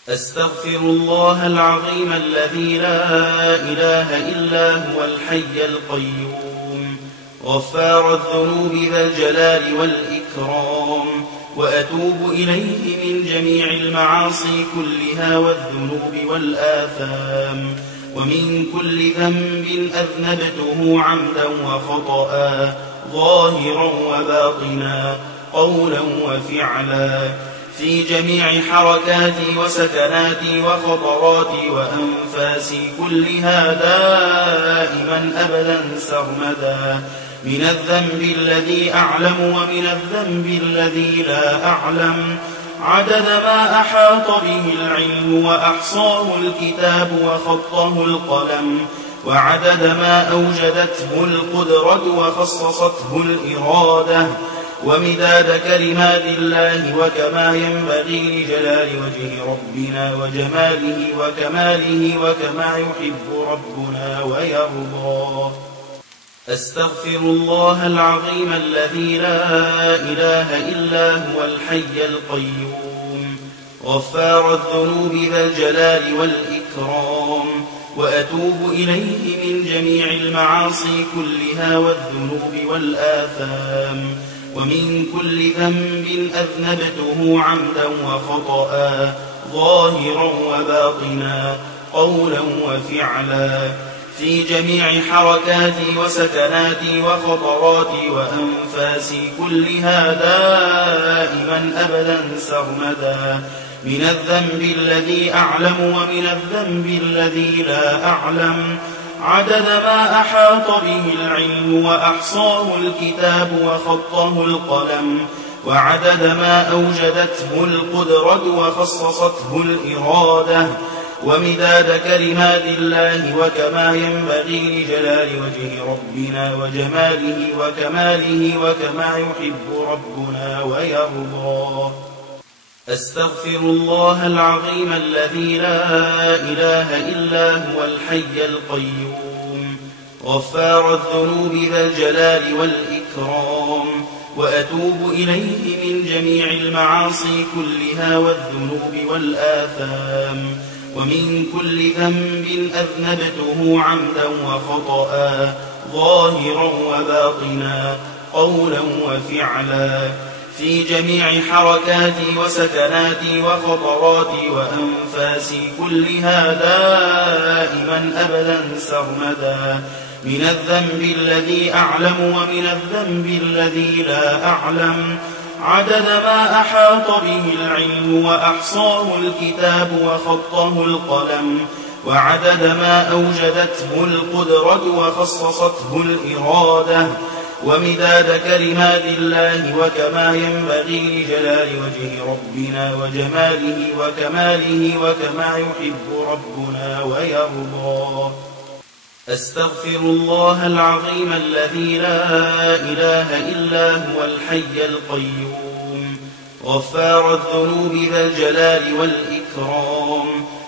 أستغفر الله العظيم الذي لا إله إلا هو الحي القيوم غفار الذنوب ذا الجلال والإكرام وأتوب إليه من جميع المعاصي كلها والذنوب والآثام ومن كل ذنب أذنبته عمدا وخطأ ظاهرا وباطنا قولا وفعلا في جميع حركاتي وسكناتي وخطراتي وأنفاسي كلها دائما أبدا سرمدا من الذنب الذي أعلم ومن الذنب الذي لا أعلم عدد ما أحاط به العلم وأحصاه الكتاب وخطه القلم وعدد ما أوجدته القدرة وخصصته الإرادة ومداد كلمات الله وكما ينبغي لجلال وجه ربنا وجماله وكماله وكما يحب ربنا ويرضى أستغفر الله العظيم الذي لا إله إلا هو الحي القيوم غفار الذنوب ذا الجلال والإكرام وأتوب إليه من جميع المعاصي كلها والذنوب والآثام ومن كل ذنب أذنبته عمدا وخطأ ظاهرا وباطنا قولا وفعلا في جميع حركاتي وسكناتي وخطراتي وأنفاسي كلها دائما أبدا سرمدا من الذنب الذي أعلم ومن الذنب الذي لا أعلم عدد ما أحاط به العلم وأحصاه الكتاب وخطه القلم وعدد ما أوجدته القدرة وخصصته الإرادة ومداد كلمات الله وكما ينبغي لجلال وجه ربنا وجماله وكماله وكما يحب ربنا ويرضى أستغفر الله العظيم الذي لا إله إلا هو الحي القيوم غفار الذنوب ذا الجلال والإكرام وأتوب إليه من جميع المعاصي كلها والذنوب والآثام ومن كل ذنب أذنبته عمدا وخطأ ظاهرا وباطنا قولا وفعلا في جميع حركاتي وسكناتي وخطراتي وأنفاسي كلها دائما أبدا سرمدا من الذنب الذي أعلم ومن الذنب الذي لا أعلم عدد ما أحاط به العلم وأحصاه الكتاب وخطه القلم وعدد ما أوجدته القدرة وخصصته الإرادة ومداد كلمات الله وكما ينبغي لجلال وجه ربنا وجماله وكماله وكما يحب ربنا ويرضى أستغفر الله العظيم الذي لا إله إلا هو الحي القيوم غفار الذنوب ذا الجلال والإكرام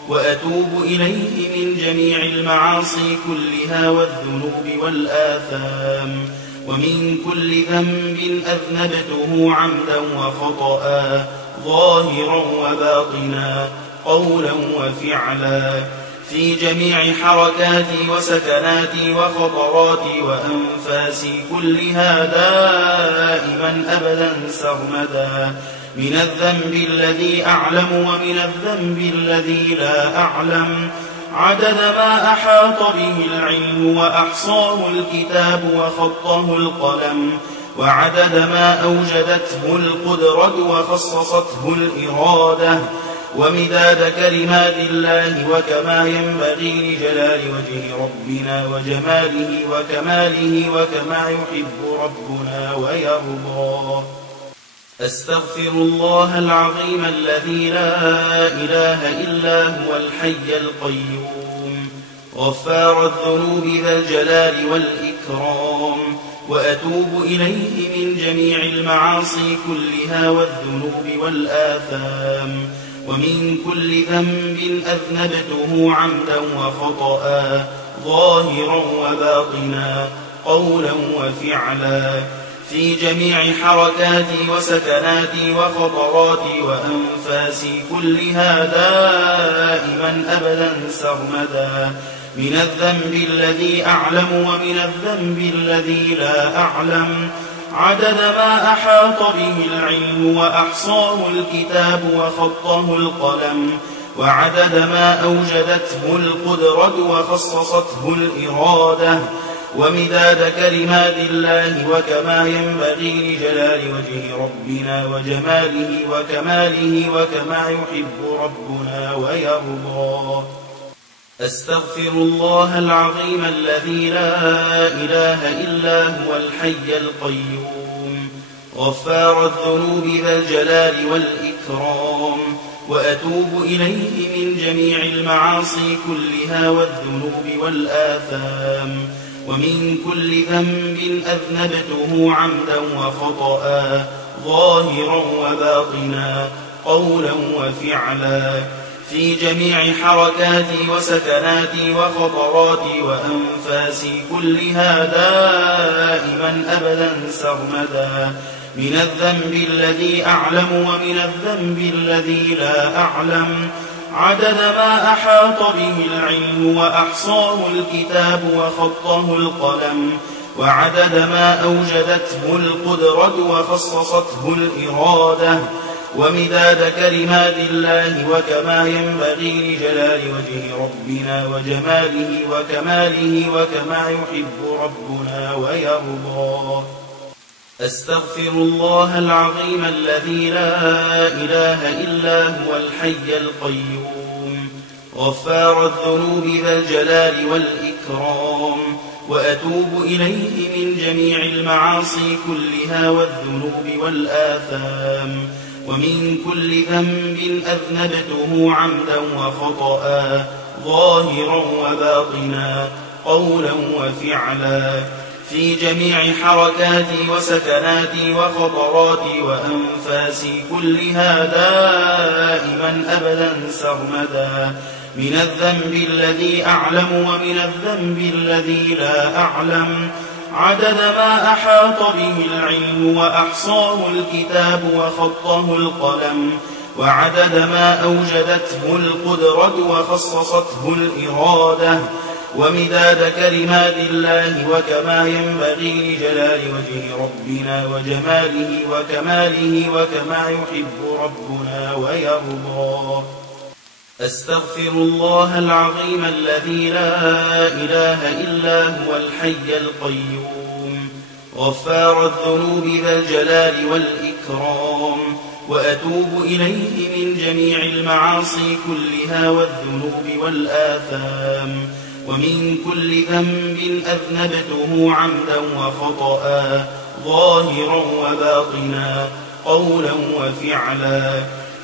وأتوب إليه من جميع المعاصي كلها والذنوب والآثام ومن كل ذنب أذنبته عمدا وخطأ ظاهرا وباطنا قولا وفعلا في جميع حركاتي وسكناتي وخطراتي وأنفاسي كلها دائما أبدا سرمدا من الذنب الذي أعلم ومن الذنب الذي لا أعلم عدد ما أحاط به العلم وأحصاه الكتاب وخطه القلم وعدد ما أوجدته القدرة وخصصته الإرادة ومداد كلمات الله وكما ينبغي لجلال وجه ربنا وجماله وكماله وكما يحب ربنا ويرضى. أستغفر الله العظيم الذي لا إله إلا هو الحي القيوم غفار الذنوب ذا الجلال والإكرام وأتوب إليه من جميع المعاصي كلها والذنوب والآثام ومن كل ذنب أذنبته عمدا وخطأ ظاهرا وباطنا قولا وفعلا في جميع حركاتي وسكناتي وخطراتي وأنفاسي كلها دائما أبدا سرمدا من الذنب الذي أعلم ومن الذنب الذي لا أعلم عدد ما أحاط به العلم وأحصاه الكتاب وخطه القلم وعدد ما أوجدته القدرة وخصصته الإرادة ومداد كلمات الله وكما ينبغي لجلال وجه ربنا وجماله وكماله وكما يحب ربنا ويرضى. أستغفر الله العظيم الذي لا إله إلا هو الحي القيوم غفار الذنوب ذا الجلال والإكرام وأتوب إليه من جميع المعاصي كلها والذنوب والآثام ومن كل ذنب أذنبته عمدا وخطأ ظاهرا وباطنا قولا وفعلا في جميع حركاتي وسكناتي وخطراتي وأنفاسي كلها دائما أبدا سرمدا من الذنب الذي أعلم ومن الذنب الذي لا أعلم عدد ما أحاط به العلم وأحصاه الكتاب وخطه القلم وعدد ما أوجدته القدرة وخصصته الإرادة ومداد كلمات الله وكما ينبغي لجلال وجه ربنا وجماله وكماله وكما يحب ربنا ويرضى. أستغفر الله العظيم الذي لا إله إلا هو الحي القيوم غفار الذنوب ذا الجلال والإكرام وأتوب إليه من جميع المعاصي كلها والذنوب والآثام ومن كل ذنب أذنبته عمدا وخطأ ظاهرا وباطنا قولا وفعلا في جميع حركاتي وسكناتي وخطراتي وأنفاسي كلها دائما أبدا سرمدا من الذنب الذي أعلم ومن الذنب الذي لا أعلم عدد ما أحاط به العلم وأحصاه الكتاب وخطه القلم وعدد ما أوجدته القدرة وخصصته الإرادة ومداد كلمات الله وكما ينبغي لجلال وجه ربنا وجماله وكماله وكما يحب ربنا ويرضى. أستغفر الله العظيم الذي لا إله إلا هو الحي القيوم غفار الذنوب ذا الجلال والإكرام وأتوب إليه من جميع المعاصي كلها والذنوب والآثام ومن كل ذنب أذنبته عمدا وخطأ ظاهرا وباطنا قولا وفعلا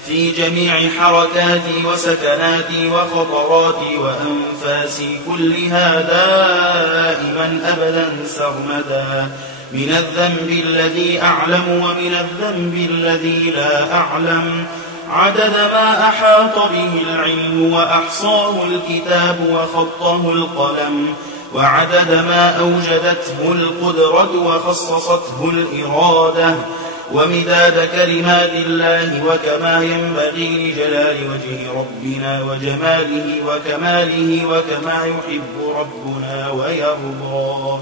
في جميع حركاتي وسكناتي وخطراتي وأنفاسي كلها دائما أبدا سرمدا من الذنب الذي أعلم ومن الذنب الذي لا أعلم عدد ما أحاط به العلم وأحصاه الكتاب وخطه القلم وعدد ما أوجدته القدرة وخصصته الإرادة ومداد كلمات الله وكما ينبغي لجلال وجه ربنا وجماله وكماله وكما يحب ربنا ويرضى.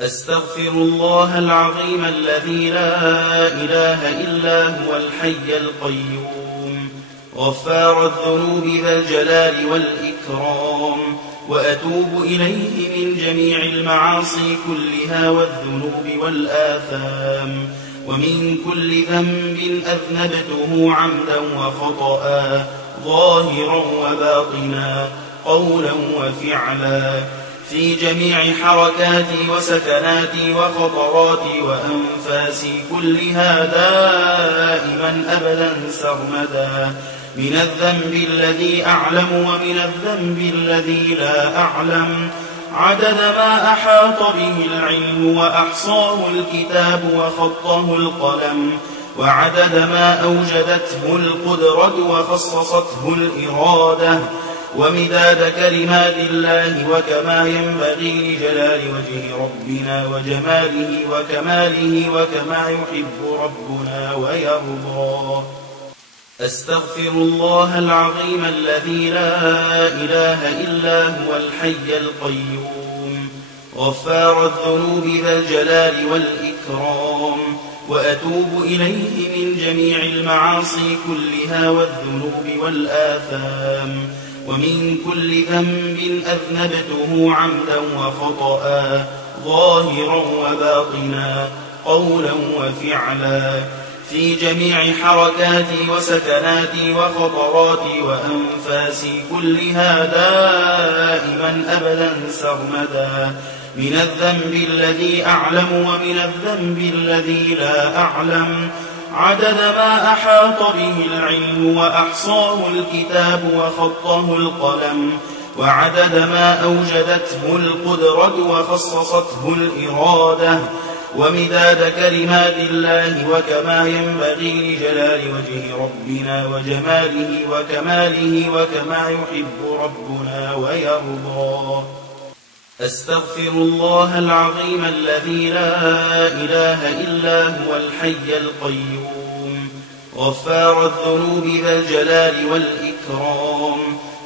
أستغفر الله العظيم الذي لا إله إلا هو الحي القيوم غفار الذنوب ذا الجلال والإكرام والإكرام وأتوب إليه من جميع المعاصي كلها والذنوب والآثام ومن كل ذنب أذنبته عمدا وخطأ ظاهرا وباطنا قولا وفعلا في جميع حركاتي وسكناتي وخطراتي وأنفاسي كلها دائما أبدا سرمدا من الذنب الذي أعلم ومن الذنب الذي لا أعلم عدد ما أحاط به العلم وأحصاه الكتاب وخطه القلم وعدد ما أوجدته القدرة وخصصته الإرادة ومداد كلمات الله وكما ينبغي لجلال وجه ربنا وجماله وكماله وكما يحب ربنا ويرضى أستغفر الله العظيم الذي لا إله إلا هو الحي القيوم غفار الذنوب ذا الجلال والإكرام وأتوب إليه من جميع المعاصي كلها والذنوب والآثام ومن كل ذنب أذنبته عمدا وخطأ ظاهرا وباطنا قولا وفعلا في جميع حركاتي وسكناتي وخطراتي وأنفاسي كلها دائما أبدا سرمدا من الذنب الذي أعلم ومن الذنب الذي لا أعلم عدد ما أحاط به العلم وأحصاه الكتاب وخطه القلم وعدد ما أوجدته القدرة وخصصته الإرادة ومداد كلمات الله وكما ينبغي لجلال وجه ربنا وجماله وكماله وكما يحب ربنا ويرضى أستغفر الله العظيم الذي لا إله إلا هو الحي القيوم غفار الذنوب ذا الجلال والإكرام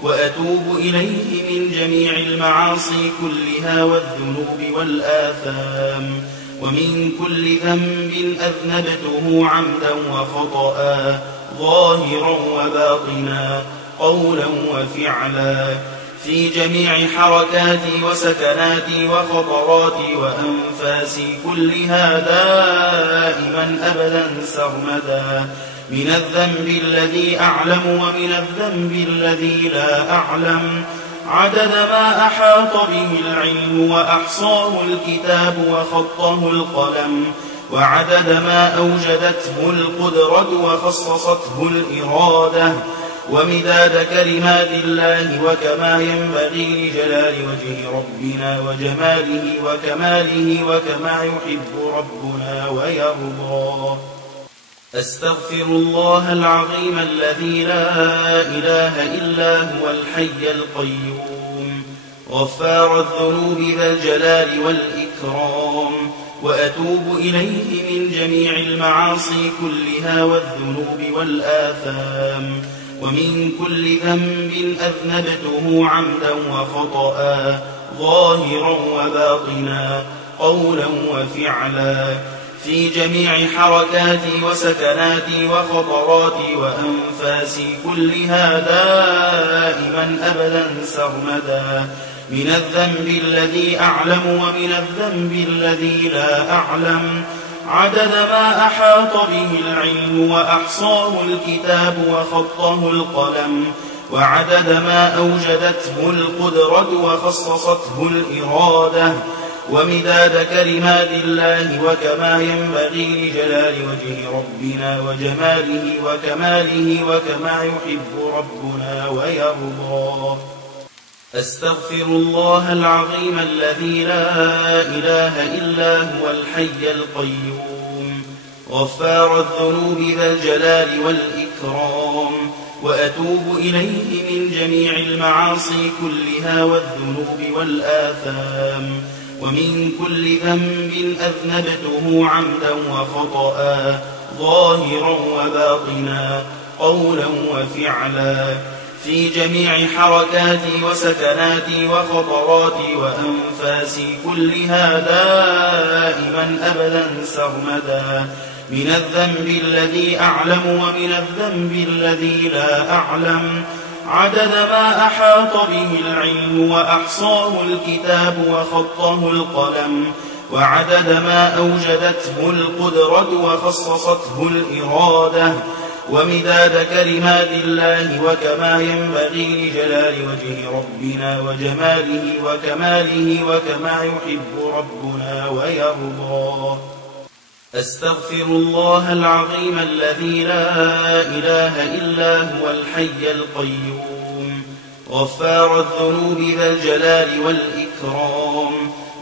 وأتوب إليه من جميع المعاصي كلها والذنوب والآثام ومن كل ذنب أذنبته عمدا وخطأ ظاهرا وباطنا قولا وفعلا في جميع حركاتي وسكناتي وخطراتي وأنفاسي كلها دائما أبدا سرمدا من الذنب الذي أعلم ومن الذنب الذي لا أعلم عدد ما أحاط به العلم وأحصاه الكتاب وخطه القلم وعدد ما أوجدته القدرة وخصصته الإرادة ومداد كلمات الله وكما ينبغي لجلال وجه ربنا وجماله وكماله وكما يحب ربنا ويرضى أستغفر الله العظيم الذي لا إله إلا هو الحي القيوم غفار الذنوب ذا الجلال والإكرام وأتوب إليه من جميع المعاصي كلها والذنوب والآثام ومن كل ذنب أذنبته عمدا وخطأ ظاهرا وباطنا قولا وفعلا في جميع حركاتي وسكناتي وخطراتي وأنفاسي كلها دائما أبدا سرمدا من الذنب الذي أعلم ومن الذنب الذي لا أعلم عدد ما أحاط به العلم وأحصاه الكتاب وخطه القلم وعدد ما أوجدته القدرة وخصصته الإرادة ومداد كلمات الله وكما ينبغي لجلال وجه ربنا وجماله وكماله وكما يحب ربنا ويرضى أستغفر الله العظيم الذي لا إله إلا هو الحي القيوم غفار الذنوب ذا الجلال والإكرام وأتوب إليه من جميع المعاصي كلها والذنوب والآثام ومن كل ذنب أذنبته عمدا وخطأ ظاهرا وباطنا قولا وفعلا في جميع حركاتي وسكناتي وخطراتي وأنفاسي كلها دائما أبدا سرمدا من الذنب الذي أعلم ومن الذنب الذي لا أعلم عدد ما أحاط به العلم وأحصاه الكتاب وخطه القلم وعدد ما أوجدته القدرة وخصصته الإرادة ومداد كلمات الله وكما ينبغي لجلال وجه ربنا وجماله وكماله وكما يحب ربنا ويرضى. أستغفر الله العظيم الذي لا إله إلا هو الحي القيوم غفار الذنوب ذا الجلال والإكرام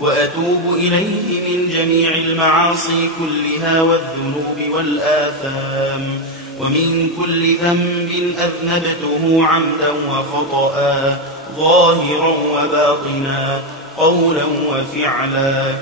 وأتوب إليه من جميع المعاصي كلها والذنوب والآثام ومن كل ذنب أذنبته عمدا وخطأ ظاهرا وباطنا قولا وفعلا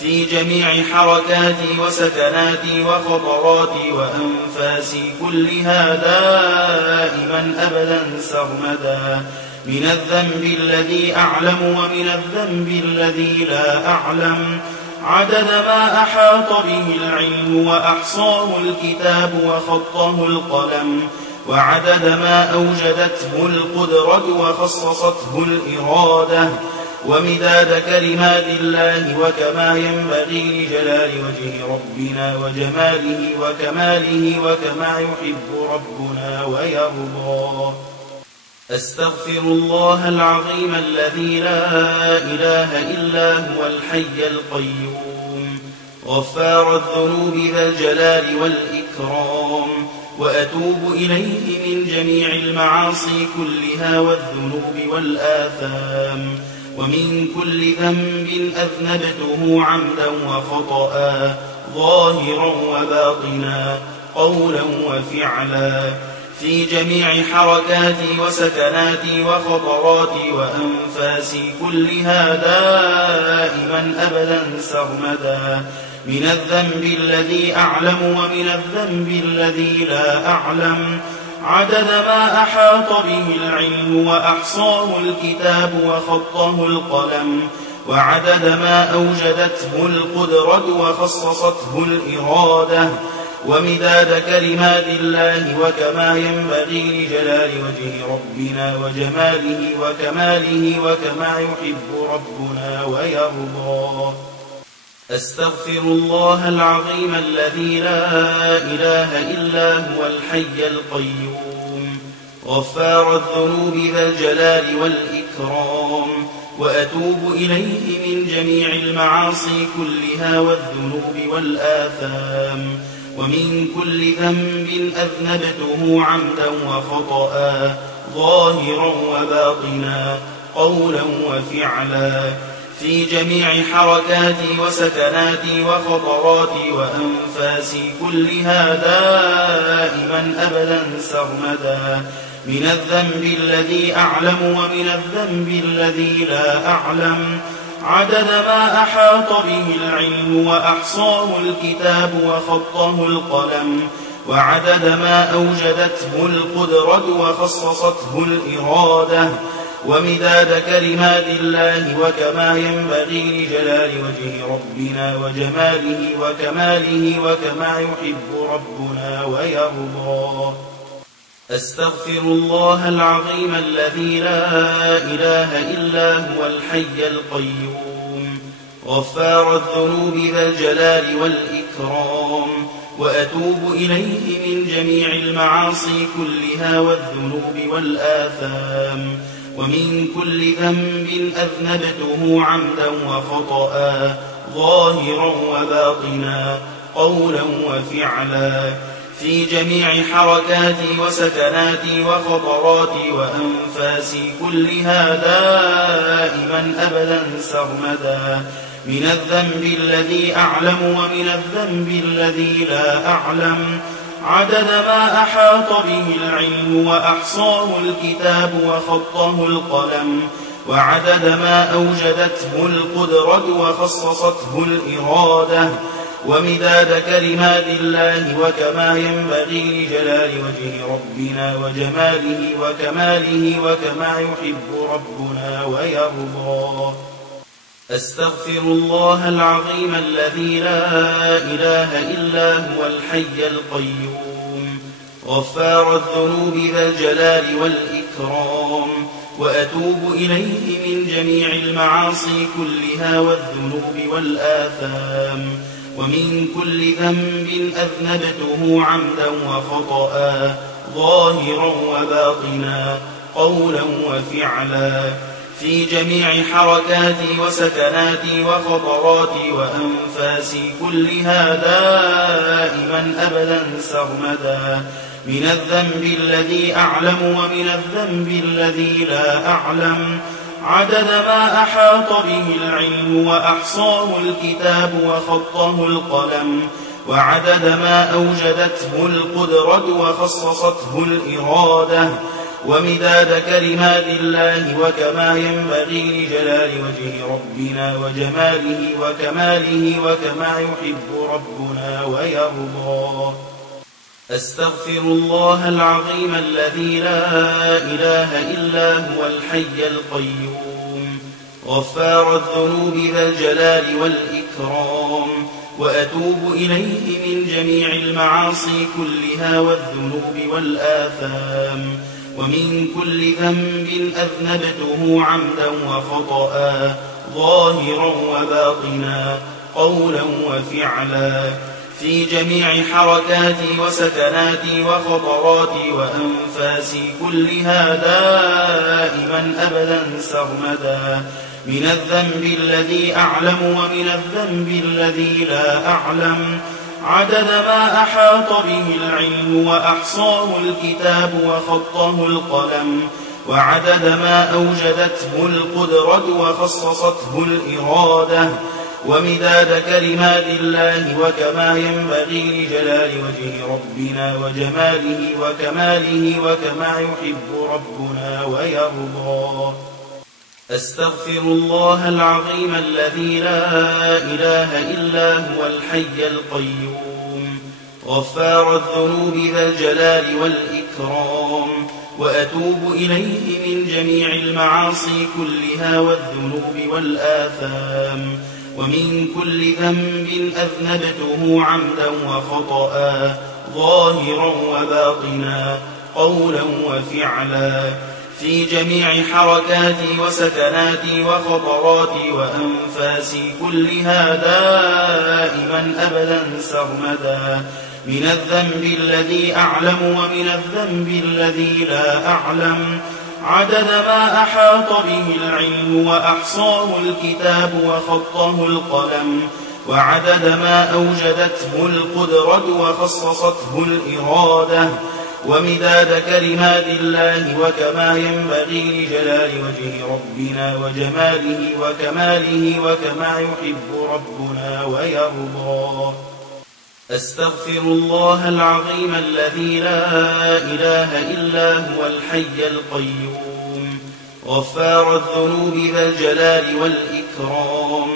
في جميع حركاتي وسكناتي وخطراتي وأنفاسي كلها دائما أبدا سرمدا من الذنب الذي أعلم ومن الذنب الذي لا أعلم عدد ما أحاط به العلم وأحصاه الكتاب وخطه القلم وعدد ما أوجدته القدرة وخصصته الإرادة ومداد كلمات الله وكما ينبغي لجلال وجه ربنا وجماله وكماله وكما يحب ربنا ويرضى. أستغفر الله العظيم الذي لا إله إلا هو الحي القيوم غفار الذنوب ذا الجلال والإكرام وأتوب إليه من جميع المعاصي كلها والذنوب والآثام ومن كل ذنب أذنبته عمدا وخطأ ظاهرا وباطنا قولا وفعلا في جميع حركاتي وسكناتي وخطراتي وأنفاسي كلها دائما أبدا سرمدا من الذنب الذي أعلم ومن الذنب الذي لا أعلم عدد ما أحاط به العلم وأحصاه الكتاب وخطه القلم وعدد ما أوجدته القدرة وخصصته الإرادة ومداد كلمات الله وكما ينبغي لجلال وجه ربنا وجماله وكماله وكما يحب ربنا ويرضى. أستغفر الله العظيم الذي لا إله إلا هو الحي القيوم غفار الذنوب ذا الجلال والإكرام وأتوب إليه من جميع المعاصي كلها والذنوب والآثام ومن كل ذنب أذنبته عمدا وخطأ ظاهرا وباطنا قولا وفعلا في جميع حركاتي وسكناتي وخطراتي وأنفاسي كلها دائما أبدا سرمدا من الذنب الذي أعلم ومن الذنب الذي لا أعلم عدد ما أحاط به العلم وأحصاه الكتاب وخطه القلم وعدد ما أوجدته القدرة وخصصته الإرادة ومداد كلمات الله وكما ينبغي لجلال وجه ربنا وجماله وكماله وكما يحب ربنا ويرضى. أستغفر الله العظيم الذي لا إله إلا هو الحي القيوم غفار الذنوب ذا الجلال والإكرام وأتوب إليه من جميع المعاصي كلها والذنوب والآثام ومن كل ذنب أذنبته عمدا وخطأ ظاهرا وباطنا قولا وفعلا في جميع حركاتي وسكناتي وخطراتي وأنفاسي كلها دائما أبدا سرمدا من الذنب الذي أعلم ومن الذنب الذي لا أعلم عدد ما أحاط به العلم وأحصاه الكتاب وخطه القلم وعدد ما أوجدته القدرة وخصصته الإرادة ومداد كلمات الله وكما ينبغي لجلال وجه ربنا وجماله وكماله وكما يحب ربنا ويرضى. أستغفر الله العظيم الذي لا إله إلا هو الحي القيوم غفار الذنوب ذا الجلال والإكرام والإكرام وأتوب إليه من جميع المعاصي كلها والذنوب والآثام ومن كل ذنب أذنبته عمدا وخطأ ظاهرا وباطنا قولا وفعلا في جميع حركاتي وسكناتي وخطراتي وأنفاسي كلها دائما أبدا سرمدا من الذنب الذي أعلم ومن الذنب الذي لا أعلم عدد ما أحاط به العلم وأحصاه الكتاب وخطه القلم وعدد ما أوجدته القدرة وخصصته الإرادة ومداد كلمات الله وكما ينبغي لجلال وجه ربنا وجماله وكماله وكما يحب ربنا ويرضى أستغفر الله العظيم الذي لا إله إلا هو الحي القيوم غفار الذنوب ذا الجلال والإكرام وأتوب إليه من جميع المعاصي كلها والذنوب والآثام ومن كل ذنب أذنبته عمدا وخطأ ظاهرا وباطنا قولا وفعلا في جميع حركاتي وسكناتي وخطراتي وأنفاسي كلها دائما أبدا سرمدا من الذنب الذي أعلم ومن الذنب الذي لا أعلم عدد ما أحاط به العلم وأحصاه الكتاب وخطه القلم وعدد ما أوجدته القدرة وخصصته الإرادة ومداد كلمات الله وكما ينبغي لجلال وجه ربنا وجماله وكماله وكما يحب ربنا ويرضى أستغفر الله العظيم الذي لا إله إلا هو الحي القيوم غفار الذنوب ذا الجلال والإكرام وأتوب إليه من جميع المعاصي كلها والذنوب والآثام ومن كل ذنب أذنبته عمدا وخطأ ظاهرا وباطنا قولا وفعلا في جميع حركاتي وسكناتي وخطراتي وأنفاسي كلها دائما أبدا سرمدا من الذنب الذي أعلم ومن الذنب الذي لا أعلم عدد ما أحاط به العلم وأحصاه الكتاب وخطه القلم وعدد ما أوجدته القدرة وخصصته الإرادة ومداد كلمات الله وكما ينبغي لجلال وجه ربنا وجماله وكماله وكما يحب ربنا ويرضى أستغفر الله العظيم الذي لا إله إلا هو الحي القيوم غفار الذنوب ذا الجلال والإكرام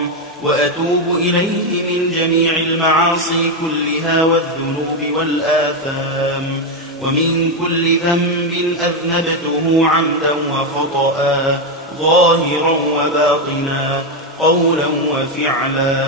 وأتوب إليه من جميع المعاصي كلها والذنوب والآثام ومن كل ذنب أذنبته عمدا وخطأ ظاهرا وباطنا قولا وفعلا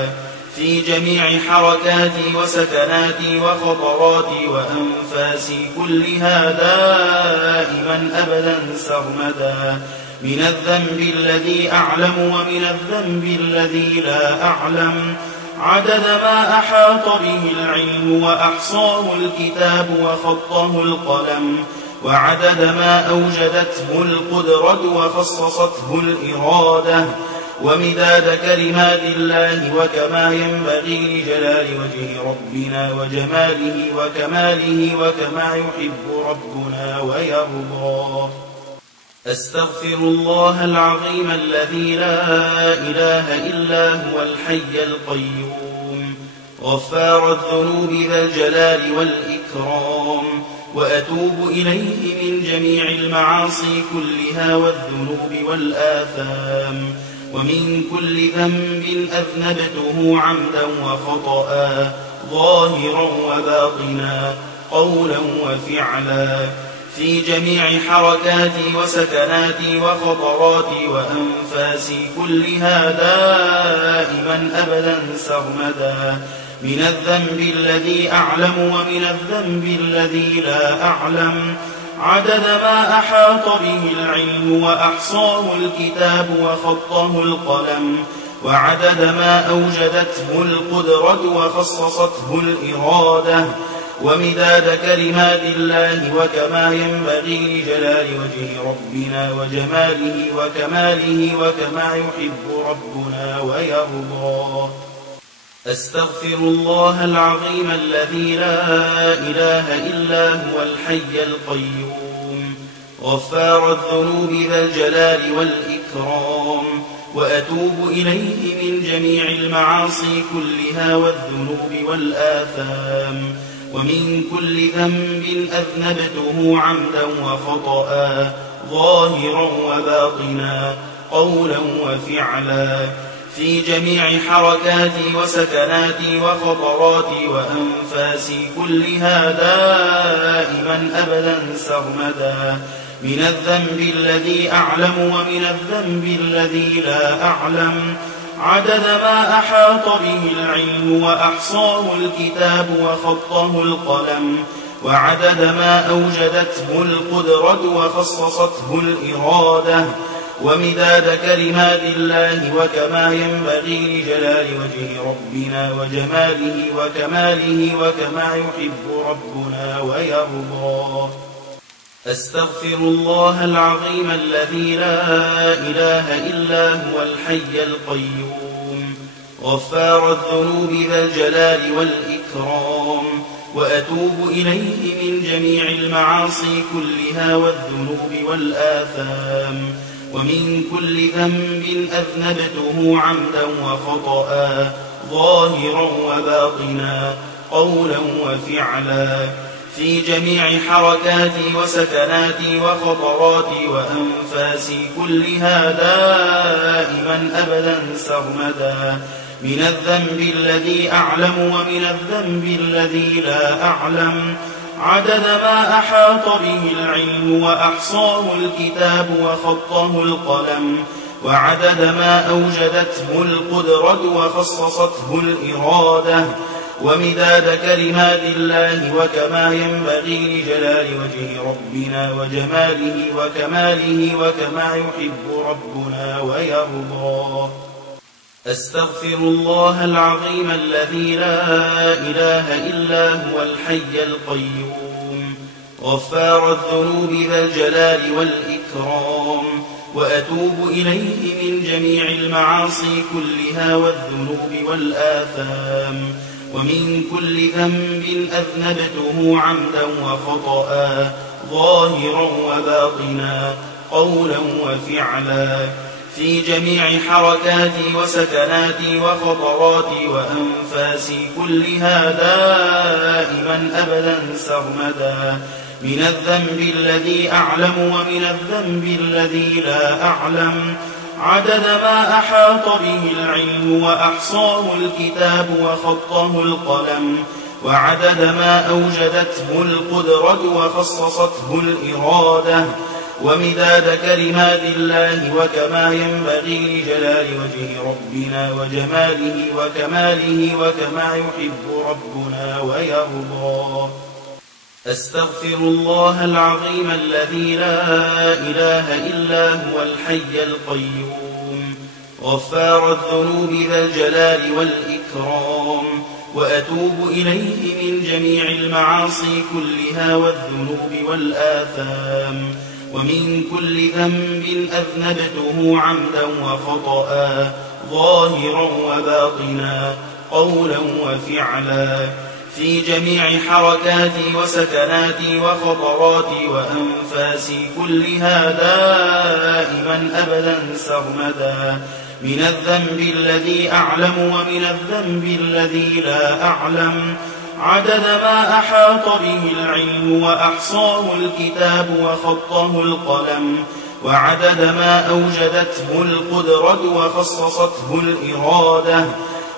في جميع حركاتي وسكناتي وخطراتي وأنفاسي كلها دائما أبدا سرمدا من الذنب الذي أعلم ومن الذنب الذي لا أعلم عدد ما أحاط به العلم وأحصاه الكتاب وخطه القلم وعدد ما أوجدته القدرة وخصصته الإرادة ومداد كلمات الله وكما ينبغي لجلال وجه ربنا وجماله وكماله وكما يحب ربنا ويرضى أستغفر الله العظيم الذي لا إله إلا هو الحي القيوم غفار الذنوب ذا الجلال والإكرام وأتوب إليه من جميع المعاصي كلها والذنوب والآثام ومن كل ذنب أذنبته عمدا وخطأ ظاهرا وباطنا قولا وفعلا في جميع حركاتي وسكناتي وخطراتي وأنفاسي كلها دائما أبدا سرمدا من الذنب الذي أعلم ومن الذنب الذي لا أعلم عدد ما أحاط به العلم وأحصاه الكتاب وخطه القلم وعدد ما أوجدته القدرة وخصصته الإرادة ومداد كلمات الله وكما ينبغي لجلال وجه ربنا وجماله وكماله وكما يحب ربنا ويرضى. أستغفر الله العظيم الذي لا إله إلا هو الحي القيوم غفار الذنوب ذا الجلال والإكرام وأتوب إليه من جميع المعاصي كلها والذنوب والآثام ومن كل ذنب أذنبته عمدا وخطأ ظاهرا وباطنا قولا وفعلا في جميع حركاتي وسكناتي وخطراتي وأنفاسي كلها دائما أبدا سرمدا من الذنب الذي أعلم ومن الذنب الذي لا أعلم عدد ما أحاط به العلم وأحصاه الكتاب وخطه القلم وعدد ما أوجدته القدرة وخصصته الإرادة ومداد كلمات الله وكما ينبغي لجلال وجه ربنا وجماله وكماله وكما يحب ربنا ويرضى. أستغفر الله العظيم الذي لا إله إلا هو الحي القيوم غفار الذنوب ذا الجلال والإكرام وأتوب إليه من جميع المعاصي كلها والذنوب والآثام ومن كل ذنب أذنبته عمدا وخطأ ظاهرا وباطنا قولا وفعلا في جميع حركاتي وسكناتي وخطراتي وأنفاسي كلها دائما أبدا سرمدا من الذنب الذي أعلم ومن الذنب الذي لا أعلم عدد ما أحاط به العلم وأحصاه الكتاب وخطه القلم وعدد ما أوجدته القدرة وخصصته الإرادة ومداد كلمات الله وكما ينبغي لجلال وجه ربنا وجماله وكماله وكما يحب ربنا ويرضى. أستغفر الله العظيم الذي لا إله إلا هو الحي القيوم غفار الذنوب ذا الجلال والإكرام وأتوب إليه من جميع المعاصي كلها والذنوب والآثام ومن كل ذنب أذنبته عمدا وخطأ ظاهرا وباطنا قولا وفعلا في جميع حركاتي وسكناتي وخطراتي وأنفاسي كلها دائما أبدا سرمدا من الذنب الذي أعلم ومن الذنب الذي لا أعلم عدد ما أحاط به العلم وأحصاه الكتاب وخطه القلم وعدد ما أوجدته القدرة وخصصته الإرادة ومداد كلمات الله وكما ينبغي لجلال وجه ربنا وجماله وكماله وكما يحب ربنا ويرضى. أستغفر الله العظيم الذي لا إله إلا هو الحي القيوم غفار الذنوب ذا الجلال والإكرام وأتوب إليه من جميع المعاصي كلها والذنوب والآثام ومن كل ذنب أذنبته عمدا وخطأ ظاهرا وباطنا قولا وفعلا في جميع حركاتي وسكناتي وخطراتي وأنفاسي كلها دائما أبدا سرمدا من الذنب الذي أعلم ومن الذنب الذي لا أعلم عدد ما أحاط به العلم وأحصاه الكتاب وخطه القلم وعدد ما أوجدته القدرة وخصصته الإرادة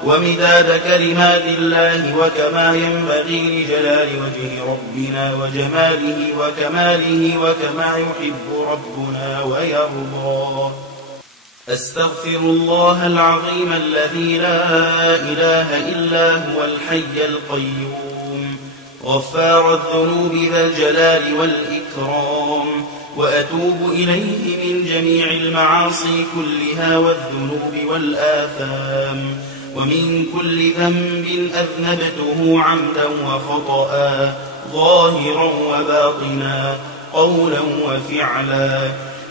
ومداد كلمات الله وكما ينبغي لجلال وجه ربنا وجماله وكماله وكما يحب ربنا ويرضى. أستغفر الله العظيم الذي لا إله إلا هو الحي القيوم غفار الذنوب ذا الجلال والإكرام والإكرام وأتوب إليه من جميع المعاصي كلها والذنوب والآثام ومن كل ذنب أذنبته عمدا وخطأ ظاهرا وباطنا قولا وفعلا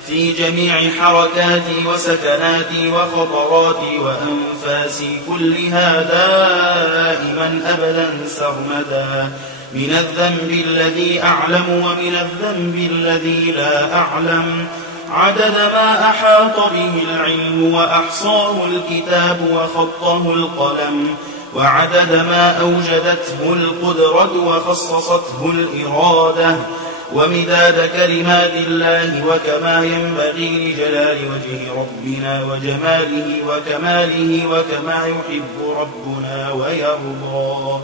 في جميع حركاتي وسكناتي وخطراتي وأنفاسي كلها دائما أبدا سرمدا من الذنب الذي أعلم ومن الذنب الذي لا أعلم عدد ما أحاط به العلم وأحصاه الكتاب وخطه القلم وعدد ما أوجدته القدرة وخصصته الإرادة ومداد كلمات الله وكما ينبغي لجلال وجه ربنا وجماله وكماله وكما يحب ربنا ويرضى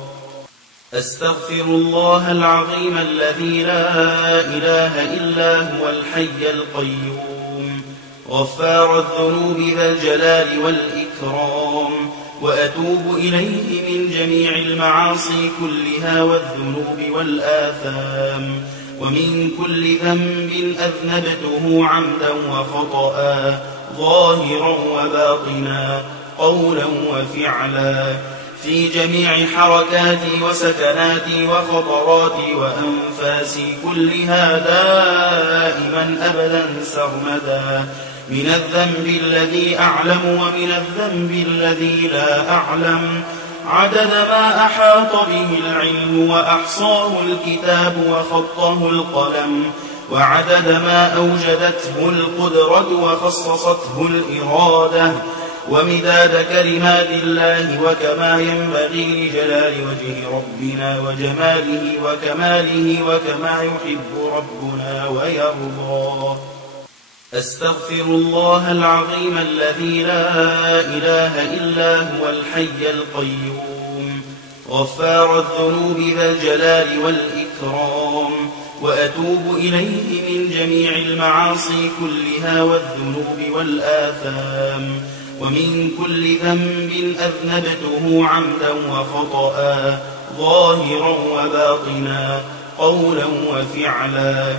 أستغفر الله العظيم الذي لا إله إلا هو الحي القيوم غفار الذنوب ذا الجلال والإكرام وأتوب إليه من جميع المعاصي كلها والذنوب والآثام ومن كل ذنب أذنبته عمدا وخطأ ظاهرا وباطنا قولا وفعلا في جميع حركاتي وسكناتي وخطراتي وأنفاسي كلها دائما أبدا سرمدا من الذنب الذي أعلم ومن الذنب الذي لا أعلم عدد ما أحاط به العلم وأحصاه الكتاب وخطه القلم وعدد ما أوجدته القدرة وخصصته الإرادة ومداد كلمات الله وكما ينبغي لجلال وجه ربنا وجماله وكماله وكما يحب ربنا ويرضى أستغفر الله العظيم الذي لا إله إلا هو الحي القيوم غفار الذنوب ذا الجلال والإكرام وأتوب إليه من جميع المعاصي كلها والذنوب والآثام ومن كل ذنب أذنبته عمدا وخطأ ظاهرا وباطنا قولا وفعلا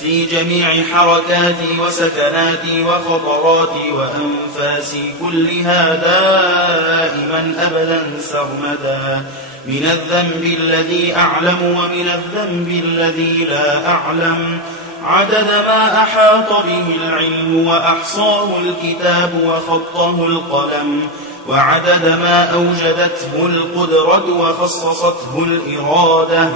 في جميع حركاتي وسكناتي وخطراتي وأنفاسي كلها دائما أبدا سرمدا من الذنب الذي أعلم ومن الذنب الذي لا أعلم عدد ما أحاط به العلم وأحصاه الكتاب وخطه القلم وعدد ما أوجدته القدرة وخصصته الإرادة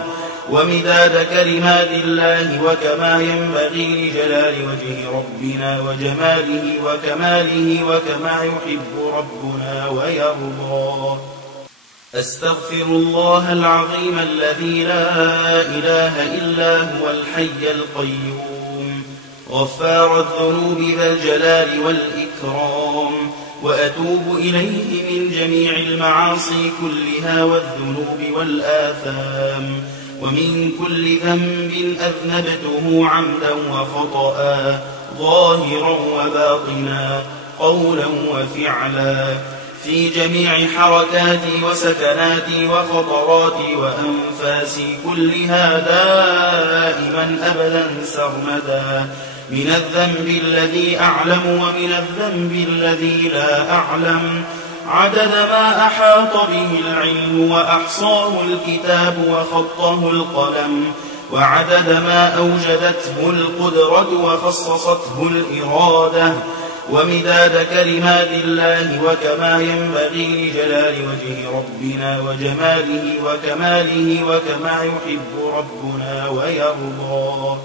ومداد كلمات الله وكما ينبغي لجلال وجه ربنا وجماله وكماله وكما يحب ربنا ويرضى أستغفر الله العظيم الذي لا إله إلا هو الحي القيوم غفار الذنوب ذا الجلال والإكرام وأتوب إليه من جميع المعاصي كلها والذنوب والآثام ومن كل ذنب أذنبته عمدا وخطأ ظاهرا وباطنا قولا وفعلا في جميع حركاتي وسكناتي وخطراتي وأنفاسي كلها دائما أبدا سرمدا من الذنب الذي أعلم ومن الذنب الذي لا أعلم عدد ما أحاط به العلم وأحصاه الكتاب وخطه القلم وعدد ما أوجدته القدرة وخصصته الإرادة ومداد كلمات الله وكما ينبغي لجلال وجه ربنا وجماله وكماله وكما يحب ربنا ويرضى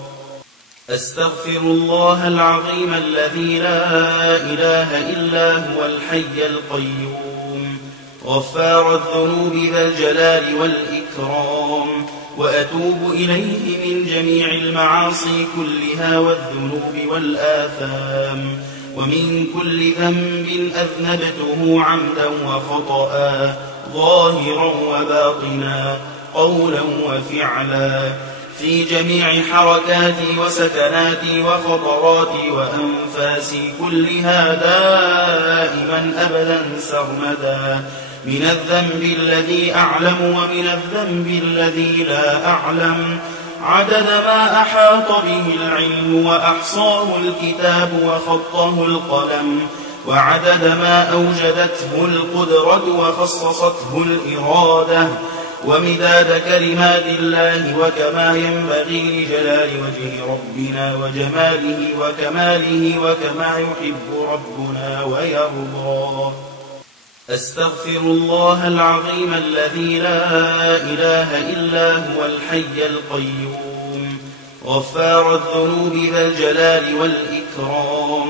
أستغفر الله العظيم الذي لا إله إلا هو الحي القيوم غفار الذنوب ذا الجلال والإكرام وأتوب إليه من جميع المعاصي كلها والذنوب والآثام ومن كل ذنب أذنبته عمدا وخطأ ظاهرا وباطنا قولا وفعلا في جميع حركاتي وسكناتي وخطراتي وأنفاسي كلها دائما أبدا سرمدا من الذنب الذي أعلم ومن الذنب الذي لا أعلم عدد ما أحاط به العلم وأحصاه الكتاب وخطه القلم وعدد ما أوجدته القدرة وخصصته الإرادة ومداد كلمات الله وكما ينبغي لجلال وجه ربنا وجماله وكماله وكما يحب ربنا ويرضى. أستغفر الله العظيم الذي لا إله إلا هو الحي القيوم غفار الذنوب ذا الجلال والإكرام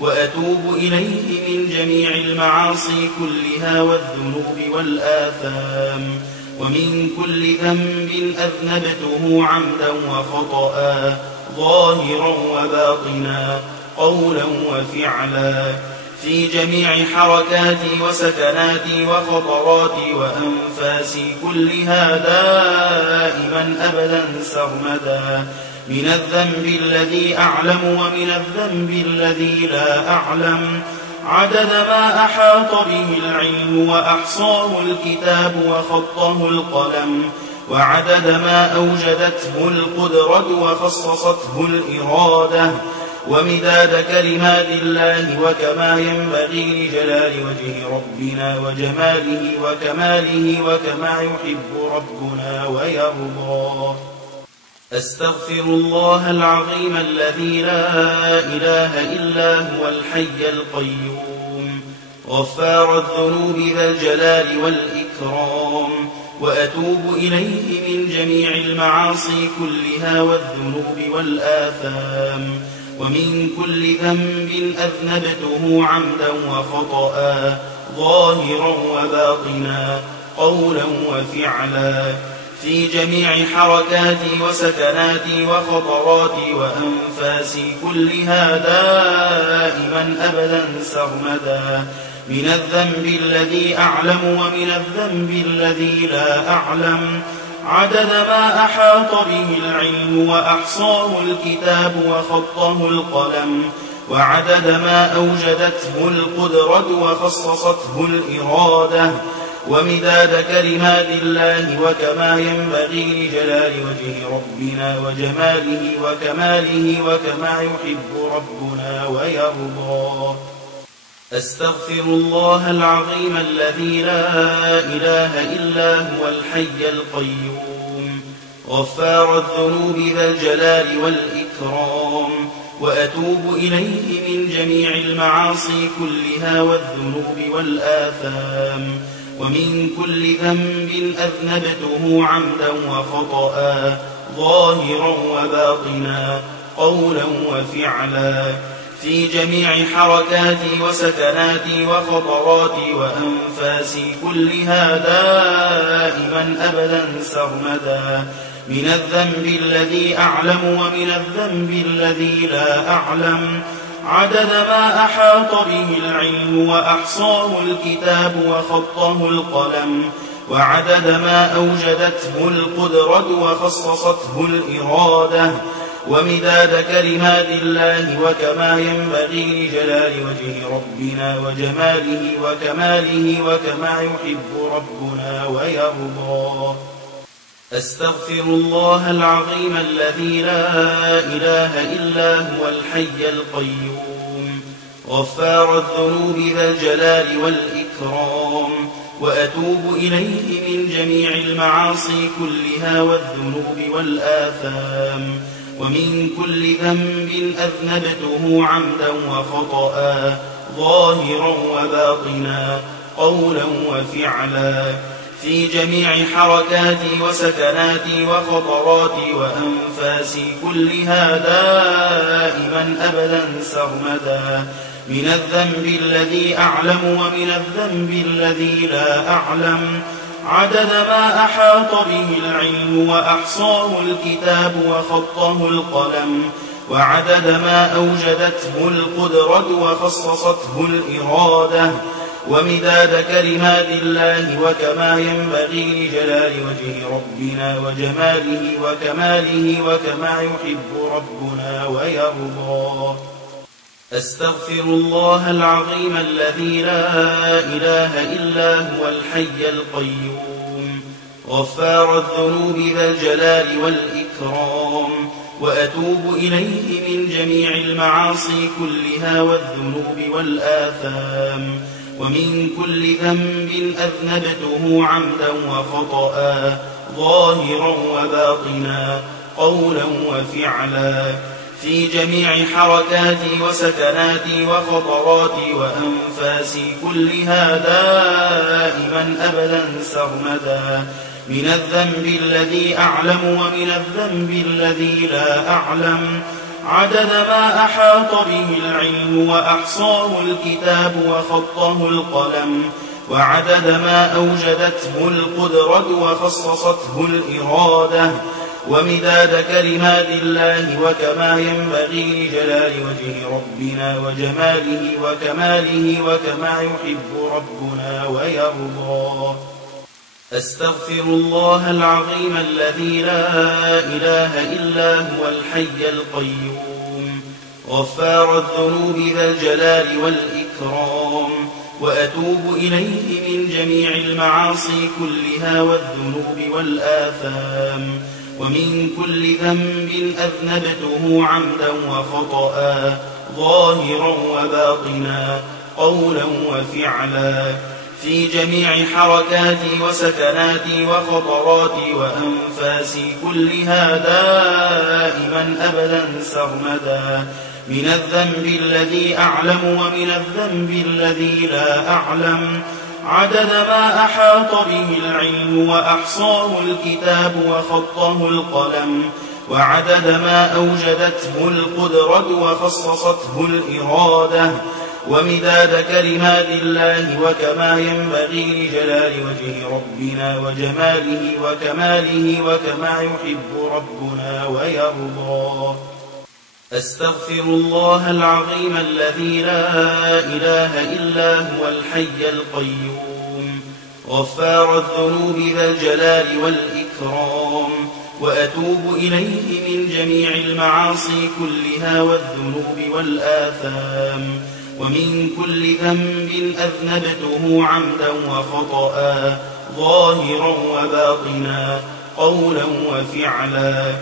وأتوب إليه من جميع المعاصي كلها والذنوب والآثام ومن كل ذنب أذنبته عمدا وخطأ ظاهرا وباطنا قولا وفعلا في جميع حركاتي وسكناتي وخطراتي وأنفاسي كلها دائما أبدا سرمدا من الذنب الذي أعلم ومن الذنب الذي لا أعلم عدد ما أحاط به العلم وأحصاه الكتاب وخطه القلم وعدد ما أوجدته القدرة وخصصته الإرادة ومداد كلمات الله وكما ينبغي لجلال وجه ربنا وجماله وكماله وكما يحب ربنا ويرضى. أستغفر الله العظيم الذي لا إله إلا هو الحي القيوم غفار الذنوب ذا الجلال والإكرام وأتوب إليه من جميع المعاصي كلها والذنوب والآثام ومن كل ذنب أذنبته عمدا وخطأ ظاهرا وباطنا قولا وفعلا في جميع حركاتي وسكناتي وخطراتي وأنفاسي كلها دائما أبدا سرمدا من الذنب الذي أعلم ومن الذنب الذي لا أعلم عدد ما أحاط به العلم وأحصاه الكتاب وخطه القلم وعدد ما أوجدته القدرة وخصصته الإرادة ومداد كلمات الله وكما ينبغي لجلال وجه ربنا وجماله وكماله وكما يحب ربنا ويرضى. أستغفر الله العظيم الذي لا إله إلا هو الحي القيوم غفار الذنوب ذا الجلال والإكرام وأتوب إليه من جميع المعاصي كلها والذنوب والآثام ومن كل ذنب أذنبته عمدا وخطأ ظاهرا وباطنا قولا وفعلا في جميع حركاتي وسكناتي وخطراتي وأنفاسي كلها دائما أبدا سرمدا من الذنب الذي أعلم ومن الذنب الذي لا أعلم عدد ما أحاط به العلم وأحصاه الكتاب وخطه القلم وعدد ما أوجدته القدرة وخصصته الإرادة ومداد كلمات الله وكما ينبغي لجلال وجه ربنا وجماله وكماله وكما يحب ربنا ويرضى. أستغفر الله العظيم الذي لا إله إلا هو الحي القيوم غفار الذنوب ذا الجلال والإكرام وأتوب إليه من جميع المعاصي كلها والذنوب والآثام ومن كل ذنب أذنبته عمدا وخطأ ظاهرا وباطنا قولا وفعلا في جميع حركاتي وسكناتي وخطراتي وأنفاسي كلها دائما أبدا سرمدا من الذنب الذي أعلم ومن الذنب الذي لا أعلم عدد ما أحاط به العلم وأحصاه الكتاب وخطه القلم وعدد ما أوجدته القدرة وخصصته الإرادة ومداد كلمات الله وكما ينبغي لجلال وجه ربنا وجماله وكماله وكما يحب ربنا ويرضى. أستغفر الله العظيم الذي لا إله إلا هو الحي القيوم غفار الذنوب ذا الجلال والإكرام وأتوب إليه من جميع المعاصي كلها والذنوب والآثام ومن كل ذنب أذنبته عمدا وخطأ ظاهرا وباطنا قولا وفعلا في جميع حركاتي وسكناتي وخطراتي وأنفاسي كلها دائما أبدا سرمدا من الذنب الذي أعلم ومن الذنب الذي لا أعلم عدد ما أحاط به العلم وأحصاه الكتاب وخطه القلم وعدد ما أوجدته القدرة وخصصته الإرادة ومداد كلمات الله وكما ينبغي لجلال وجه ربنا وجماله وكماله وكما يحب ربنا ويرضى أستغفر الله العظيم الذي لا إله إلا هو الحي القيوم غفار الذنوب ذا الجلال والإكرام وأتوب إليه من جميع المعاصي كلها والذنوب والآثام ومن كل ذنب أذنبته عمدا وخطأ ظاهرا وباطنا قولا وفعلا في جميع حركاتي وسكناتي وخطراتي وأنفاسي كلها دائما أبدا سرمدا من الذنب الذي أعلم ومن الذنب الذي لا أعلم عدد ما أحاط به العلم وأحصاه الكتاب وخطه القلم وعدد ما أوجدته القدرة وخصصته الإرادة ومداد كلمات الله وكما ينبغي لجلال وجه ربنا وجماله وكماله وكما يحب ربنا ويرضى أستغفر الله العظيم الذي لا إله إلا هو الحي القيوم غفار الذنوب ذا الجلال والإكرام وأتوب إليه من جميع المعاصي كلها والذنوب والآثام ومن كل ذنب أذنبته عمدا وخطأ ظاهرا وباطنا قولا وفعلا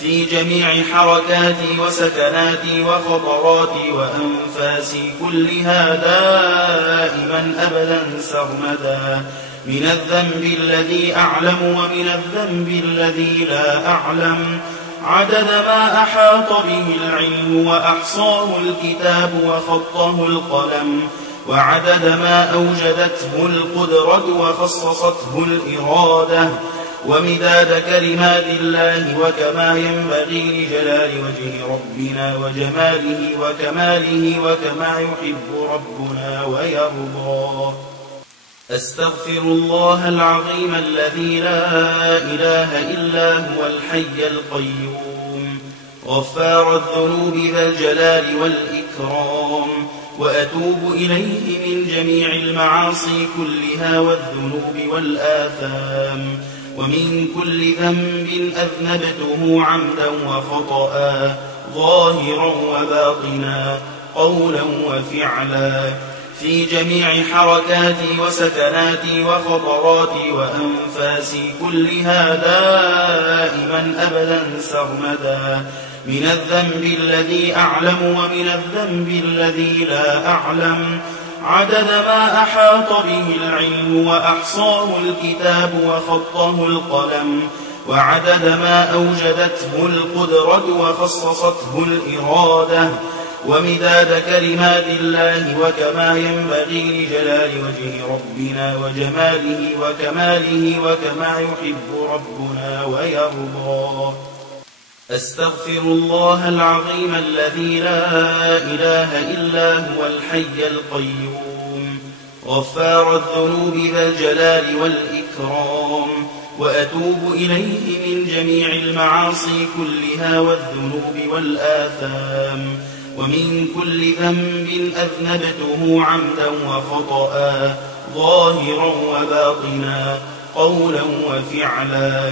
في جميع حركاتي وسكناتي وخطراتي وأنفاسي كلها دائما أبدا سرمدا من الذنب الذي أعلم ومن الذنب الذي لا أعلم عدد ما أحاط به العلم وأحصاه الكتاب وخطه القلم وعدد ما أوجدته القدرة وخصصته الإرادة ومداد كلمات الله وكما ينبغي لجلال وجه ربنا وجماله وكماله وكما يحب ربنا ويرضى أستغفر الله العظيم الذي لا إله إلا هو الحي القيوم غفار الذنوب ذا الجلال والإكرام وأتوب إليه من جميع المعاصي كلها والذنوب والآثام ومن كل ذنب أذنبته عمدا وخطأ ظاهرا وباطنا قولا وفعلا في جميع حركاتي وسكناتي وخطراتي وأنفاسي كلها دائما أبدا سرمدا من الذنب الذي أعلم ومن الذنب الذي لا أعلم عدد ما أحاط به العلم وأحصاه الكتاب وخطه القلم وعدد ما أوجدته القدرة وخصصته الإرادة ومداد كلمات الله وكما ينبغي لجلال وجه ربنا وجماله وكماله وكما يحب ربنا ويرضى أستغفر الله العظيم الذي لا إله إلا هو الحي القيوم غفار الذنوب ذا الجلال والإكرام وأتوب إليه من جميع المعاصي كلها والذنوب والآثام ومن كل ذنب أذنبته عمدا وخطأ ظاهرا وباطنا قولا وفعلا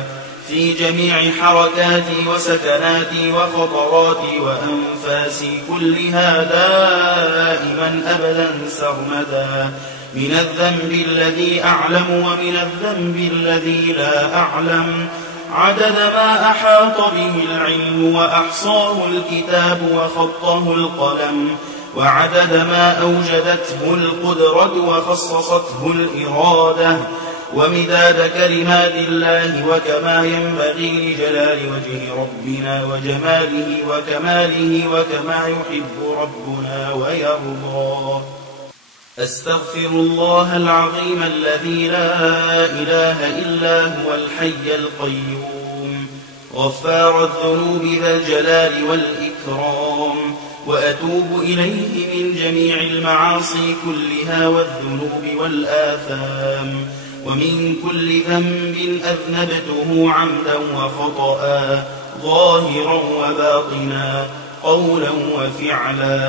في جميع حركاتي وسكناتي وخطراتي وأنفاسي كلها دائما أبدا سرمدا من الذنب الذي أعلم ومن الذنب الذي لا أعلم، عدد ما أحاط به العلم وأحصاه الكتاب وخطه القلم، وعدد ما أوجدته القدرة وخصصته الإرادة، ومداد كلمات الله وكما ينبغي لجلال وجه ربنا وجماله وكماله وكما يحب ربنا ويرضى. أستغفر الله العظيم الذي لا إله إلا هو الحي القيوم غفار الذنوب ذا الجلال والإكرام، وأتوب إليه من جميع المعاصي كلها والذنوب والآثام، ومن كل ذنب أذنبته عمدا وخطأ ظاهرا وباطنا قولا وفعلا،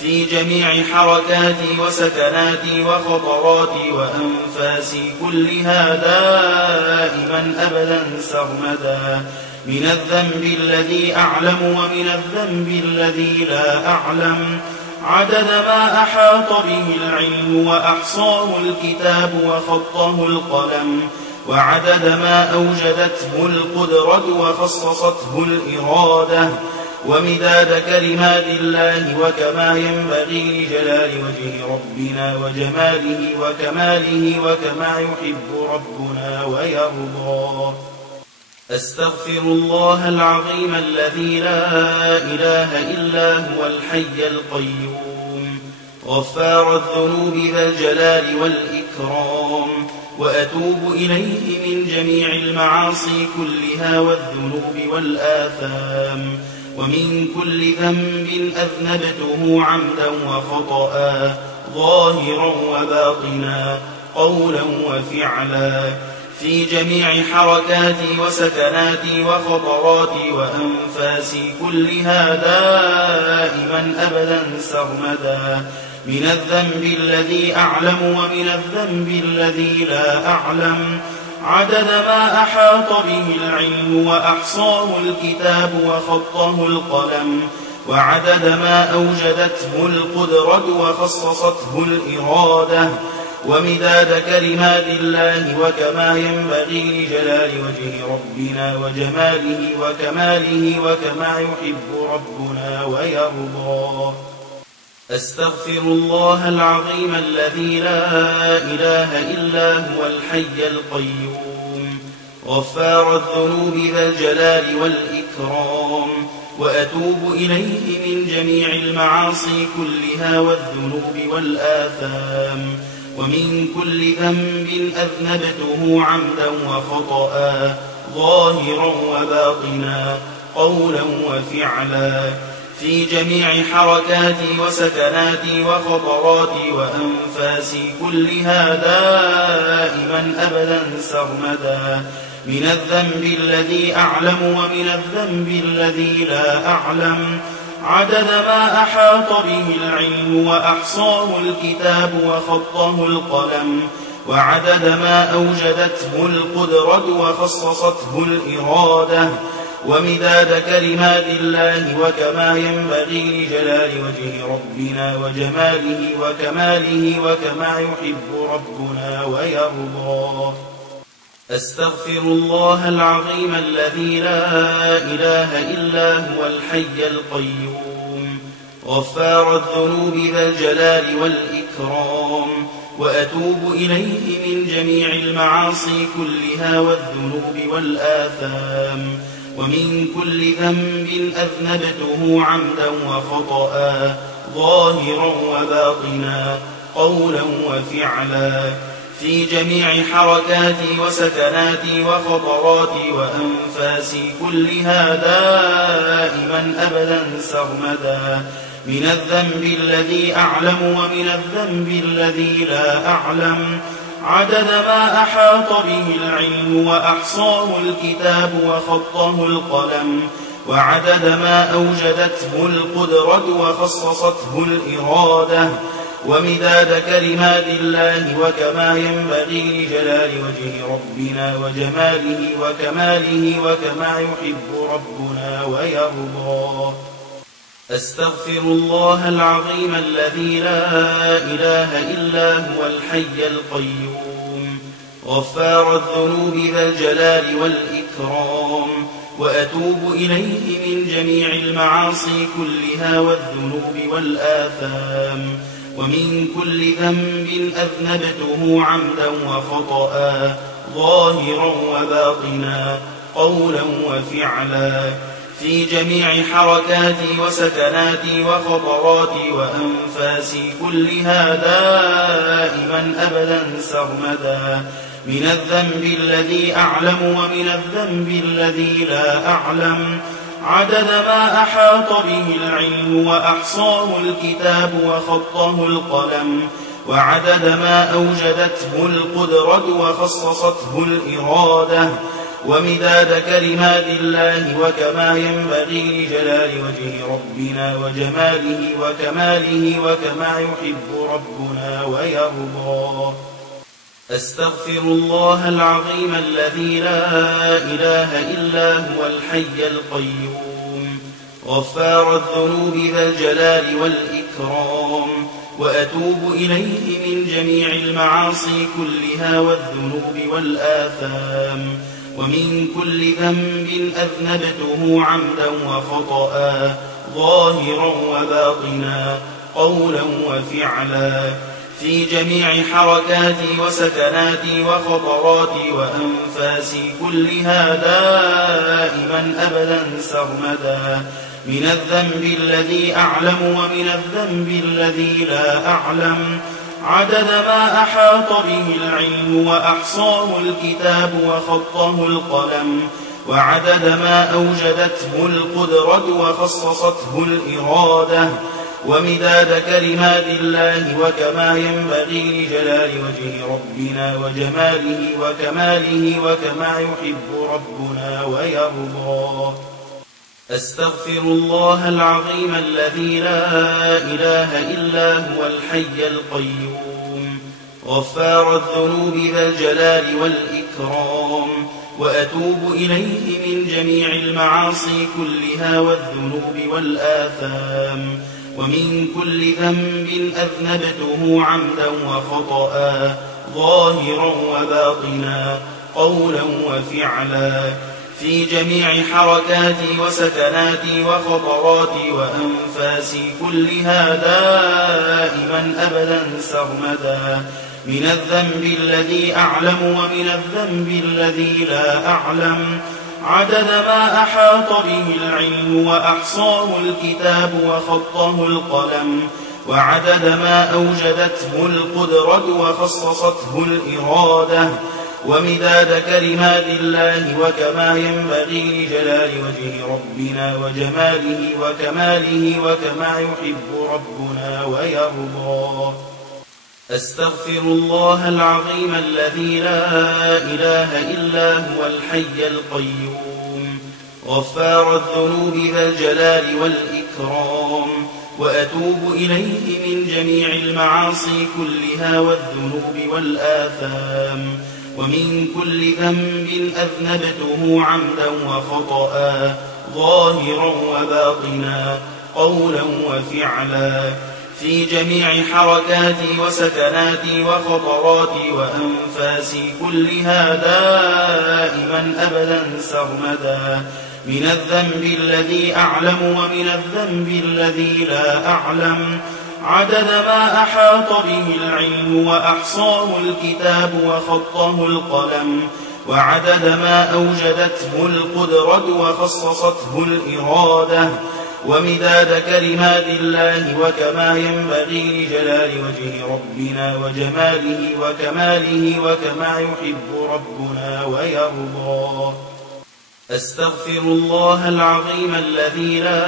في جميع حركاتي وسكناتي وخطراتي وأنفاسي كلها دائما أبدا سرمدا، من الذنب الذي أعلم ومن الذنب الذي لا أعلم، عدد ما أحاط به العلم وأحصاه الكتاب وخطه القلم، وعدد ما أوجدته القدرة وخصصته الإرادة، ومداد كلمات الله وكما ينبغي لجلال وجه ربنا وجماله وكماله وكما يحب ربنا ويرضى. أستغفر الله العظيم الذي لا إله إلا هو الحي القيوم غفار الذنوب ذا الجلال والإكرام، وأتوب إليه من جميع المعاصي كلها والذنوب والآثام، ومن كل ذنب أذنبته عمدا وخطأ ظاهرا وباطنا قولا وفعلا، في جميع حركاتي وسكناتي وخطراتي وأنفاسي كلها دائما أبدا سرمدا، من الذنب الذي أعلم ومن الذنب الذي لا أعلم، عدد ما أحاط به العلم وأحصاه الكتاب وخطه القلم، وعدد ما أوجدته القدرة وخصصته الإرادة، ومداد كلمات الله وكما ينبغي لجلال وجه ربنا وجماله وكماله وكما يحب ربنا ويرضى. أستغفر الله العظيم الذي لا إله إلا هو الحي القيوم غفار الذنوب ذا الجلال والإكرام، وأتوب إليه من جميع المعاصي كلها والذنوب والآثام، ومن كل ذنب أذنبته عمدا وخطأ ظاهرا وباطنا قولا وفعلا، في جميع حركاتي وسكناتي وخطراتي وأنفاسي كلها دائما أبدا سرمدا، من الذنب الذي أعلم ومن الذنب الذي لا أعلم، عدد ما أحاط به العلم وأحصاه الكتاب وخطه القلم، وعدد ما أوجدته القدرة وخصصته الإرادة، ومداد كلمات الله وكما ينبغي لجلال وجه ربنا وجماله وكماله وكما يحب ربنا ويرضى. أستغفر الله العظيم الذي لا إله إلا هو الحي القيوم غفار الذنوب ذا الجلال والإكرام، وأتوب إليه من جميع المعاصي كلها والذنوب والآثام، ومن كل ذنب أذنبته عمدا وخطأ ظاهرا وباطنا قولا وفعلا، في جميع حركاتي وسكناتي وخطراتي وأنفاسي كلها دائما أبدا سرمدا، من الذنب الذي أعلم ومن الذنب الذي لا أعلم، عدد ما أحاط به العلم وأحصاه الكتاب وخطه القلم، وعدد ما أوجدته القدرة وخصصته الإرادة، ومداد كلمات الله وكما ينبغي لجلال وجه ربنا وجماله وكماله وكما يحب ربنا ويرضى. أستغفر الله العظيم الذي لا إله إلا هو الحي القيوم غفار الذنوب ذا الجلال والإكرام، وأتوب إليه من جميع المعاصي كلها والذنوب والآثام، ومن كل ذنب أذنبته عمدا وخطأ ظاهرا وباطنا قولا وفعلا، في جميع حركاتي وسكناتي وخطراتي وأنفاسي كلها دائما أبدا سرمدا، من الذنب الذي أعلم ومن الذنب الذي لا أعلم، عدد ما أحاط به العلم وأحصاه الكتاب وخطه القلم، وعدد ما أوجدته القدرة وخصصته الإرادة، ومداد كلمات الله وكما ينبغي لجلال وجه ربنا وجماله وكماله وكما يحب ربنا ويرضى. أستغفر الله العظيم الذي لا إله إلا هو الحي القيوم غفار الذنوب ذا الجلال والإكرام، وأتوب إليه من جميع المعاصي كلها والذنوب والآثام، ومن كل ذنب أذنبته عمدا وخطأ ظاهرا وباطنا قولا وفعلا، في جميع حركاتي وسكناتي وخطراتي وأنفاسي كلها دائما أبدا سرمدا، من الذنب الذي أعلم ومن الذنب الذي لا أعلم، عدد ما أحاط به العلم وأحصاه الكتاب وخطه القلم، وعدد ما أوجدته القدرة وخصصته الإرادة، ومداد كلمات الله وكما ينبغي لجلال وجه ربنا وجماله وكماله وكما يحب ربنا ويرضى. أستغفر الله العظيم الذي لا إله إلا هو الحي القيوم غفار الذنوب ذا الجلال والإكرام، وأتوب إليه من جميع المعاصي كلها والذنوب والآثام، ومن كل ذنب أذنبته عمدا وخطأ ظاهرا وباطنا قولا وفعلا، في جميع حركاتي وسكناتي وخطراتي وأنفاسي كلها دائما أبدا سرمدا، من الذنب الذي أعلم ومن الذنب الذي لا أعلم، عدد ما أحاط به العلم وأحصاه الكتاب وخطه القلم، وعدد ما أوجدته القدرة وخصصته الإرادة، ومداد كلمات الله وكما ينبغي لجلال وجه ربنا وجماله وكماله وكما يحب ربنا ويرضى. أستغفر الله العظيم الذي لا إله إلا هو الحي القيوم غفار الذنوب ذا الجلال والإكرام، وأتوب إليه من جميع المعاصي كلها والذنوب والآثام، ومن كل ذنب أذنبته عمدا وخطأ ظاهرا وباطنا قولا وفعلا، في جميع حركاتي وسكناتي وخطراتي وأنفاسي كلها دائما أبدا سرمدا، من الذنب الذي أعلم ومن الذنب الذي لا أعلم، عدد ما أحاط به العلم وأحصاه الكتاب وخطه القلم، وعدد ما أوجدته القدرة وخصصته الإرادة، ومداد كلمات الله وكما ينبغي لجلال وجه ربنا وجماله وكماله وكما يحب ربنا ويرضى. أستغفر الله العظيم الذي لا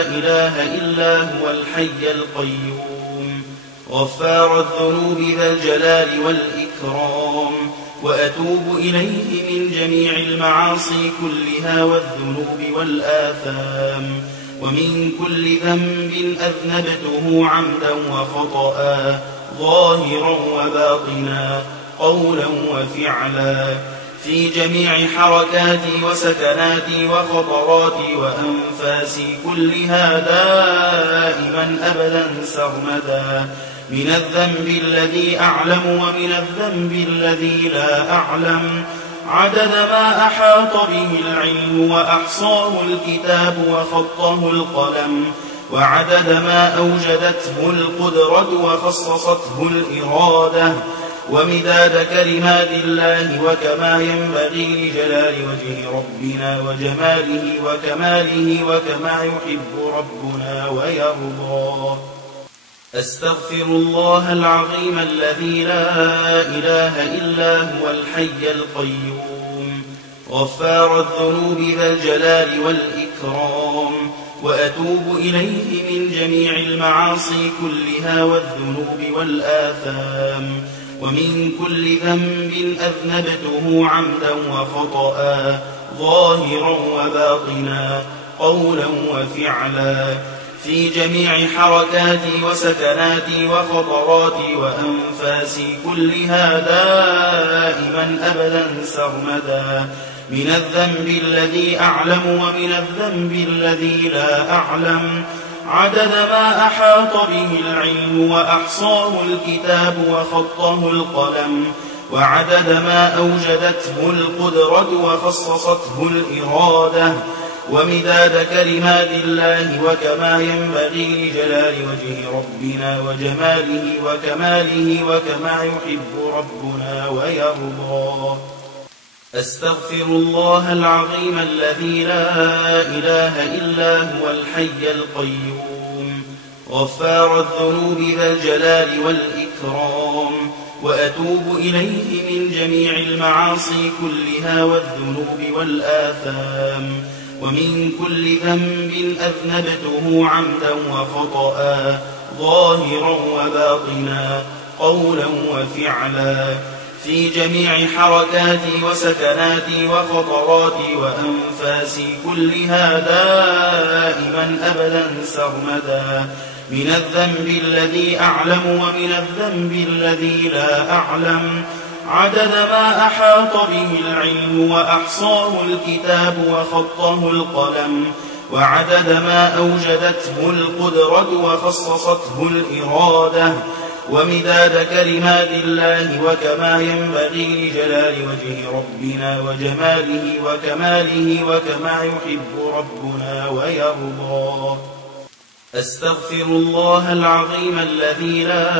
إله إلا هو الحي القيوم غفار الذنوب ذا الجلال والإكرام، وأتوب إليه من جميع المعاصي كلها والذنوب والآثام، ومن كل ذنب أذنبته عمدا وخطأ ظاهرا وباطنا قولا وفعلا، في جميع حركاتي وسكناتي وخطراتي وأنفاسي كلها دائما أبدا سرمدا، من الذنب الذي أعلم ومن الذنب الذي لا أعلم، عدد ما أحاط به العلم وأحصاه الكتاب وخطه القلم، وعدد ما أوجدته القدرة وخصصته الإرادة، ومداد كلمات الله وكما ينبغي لجلال وجه ربنا وجماله وكماله وكما يحب ربنا ويرضى. أستغفر الله العظيم الذي لا إله إلا هو الحي القيوم غفار الذنوب ذا الجلال والإكرام، وأتوب إليه من جميع المعاصي كلها والذنوب والآثام، ومن كل ذنب أذنبته عمدا وخطأ ظاهرا وباطنا قولا وفعلا، في جميع حركاتي وسكناتي وخطراتي وأنفاسي كلها دائما أبدا سرمدا، من الذنب الذي أعلم ومن الذنب الذي لا أعلم، عدد ما أحاط به العلم وأحصاه الكتاب وخطه القلم، وعدد ما أوجدته القدرة وخصصته الإرادة، ومداد كلمات الله وكما ينبغي لجلال وجه ربنا وجماله وكماله وكما يحب ربنا ويرضى. أستغفر الله العظيم الذي لا إله إلا هو الحي القيوم غفار الذنوب ذا الجلال والإكرام، وأتوب إليه من جميع المعاصي كلها والذنوب والآثام، ومن كل ذنب أذنبته عمدا وخطأ ظاهرا وباطنا قولا وفعلا، في جميع حركاتي وسكناتي وخطراتي وأنفاسي كلها دائما أبدا سرمدا، من الذنب الذي أعلم ومن الذنب الذي لا أعلم، عدد ما أحاط به العلم وأحصاه الكتاب وخطه القلم، وعدد ما أوجدته القدرة وخصصته الإرادة، ومداد كلمات الله وكما ينبغي لجلال وجه ربنا وجماله وكماله وكما يحب ربنا ويرضى. أستغفر الله العظيم الذي لا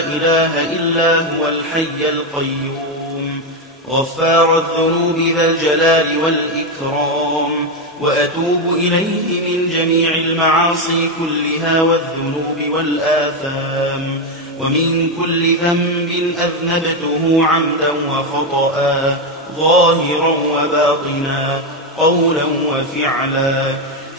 إله إلا هو الحي القيوم غفار الذنوب ذا الجلال والإكرام، وأتوب إليه من جميع المعاصي كلها والذنوب والآثام، ومن كل ذنب أذنبته عمدا وخطأ ظاهرا وباطنا قولا وفعلا،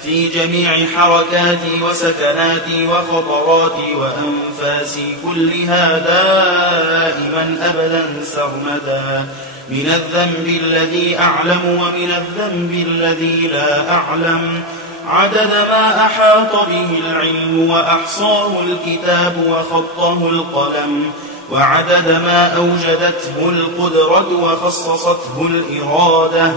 في جميع حركاتي وسكناتي وخطراتي وأنفاسي كلها دائما أبدا سرمدا، من الذنب الذي أعلم ومن الذنب الذي لا أعلم، عدد ما أحاط به العلم وأحصاه الكتاب وخطه القلم، وعدد ما أوجدته القدرة وخصصته الإرادة،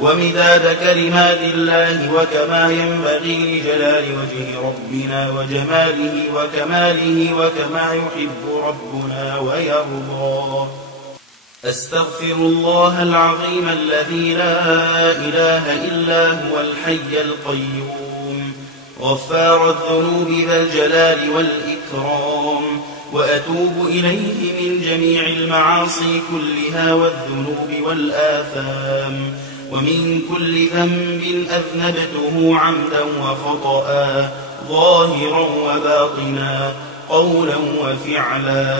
ومداد كلمات الله وكما ينبغي لجلال وجه ربنا وجماله وكماله وكما يحب ربنا ويرضى. أستغفر الله العظيم الذي لا إله إلا هو الحي القيوم غفار الذنوب ذا الجلال والإكرام، وأتوب إليه من جميع المعاصي كلها والذنوب والآثام، ومن كل ذنب أذنبته عمدا وخطأ ظاهرا وباطنا قولا وفعلا،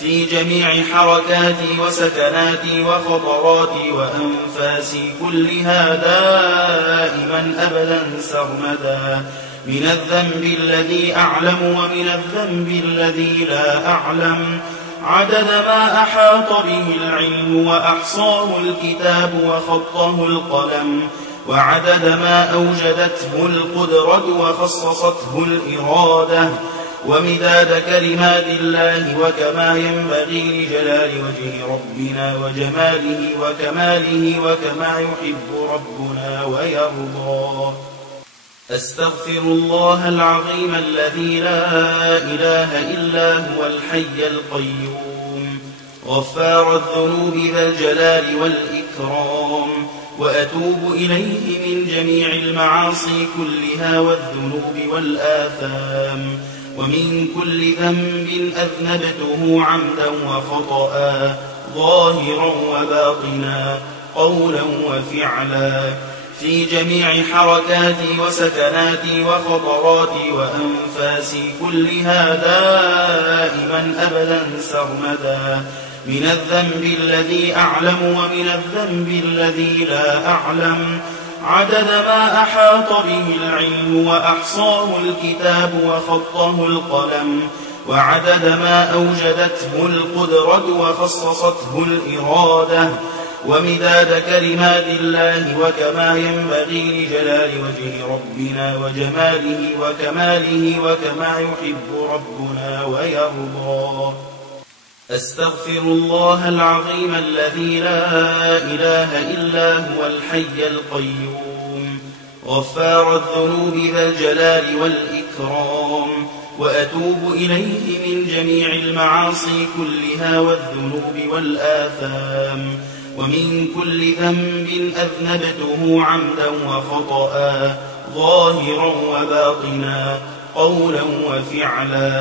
في جميع حركاتي وسكناتي وخطراتي وأنفاسي كلها دائما أبدا سرمدا، من الذنب الذي أعلم ومن الذنب الذي لا أعلم، عدد ما أحاط به العلم وأحصاه الكتاب وخطه القلم، وعدد ما أوجدته القدرة وخصصته الإرادة، ومداد كلمات الله وكما ينبغي لجلال وجه ربنا وجماله وكماله وكما يحب ربنا ويرضى. أستغفر الله العظيم الذي لا إله إلا هو الحي القيوم غفار الذنوب ذا الجلال والإكرام، وأتوب إليه من جميع المعاصي كلها والذنوب والآثام، ومن كل ذنب أذنبته عمدا وخطأ ظاهرا وباطنا قولا وفعلا، في جميع حركاتي وسكناتي وخطراتي وأنفاسي كلها دائما أبدا سرمدا، من الذنب الذي أعلم ومن الذنب الذي لا أعلم، عدد ما أحاط به العلم وأحصاه الكتاب وخطه القلم، وعدد ما أوجدته القدرة وخصصته الإرادة، ومداد كلمات الله وكما ينبغي لجلال وجه ربنا وجماله وكماله وكما يحب ربنا ويرضى. أستغفر الله العظيم الذي لا إله إلا هو الحي القيوم غفار الذنوب ذا الجلال والإكرام، وأتوب إليه من جميع المعاصي كلها والذنوب والآثام، ومن كل ذنب أذنبته عمدا وخطأ ظاهرا وباطنا قولا وفعلا،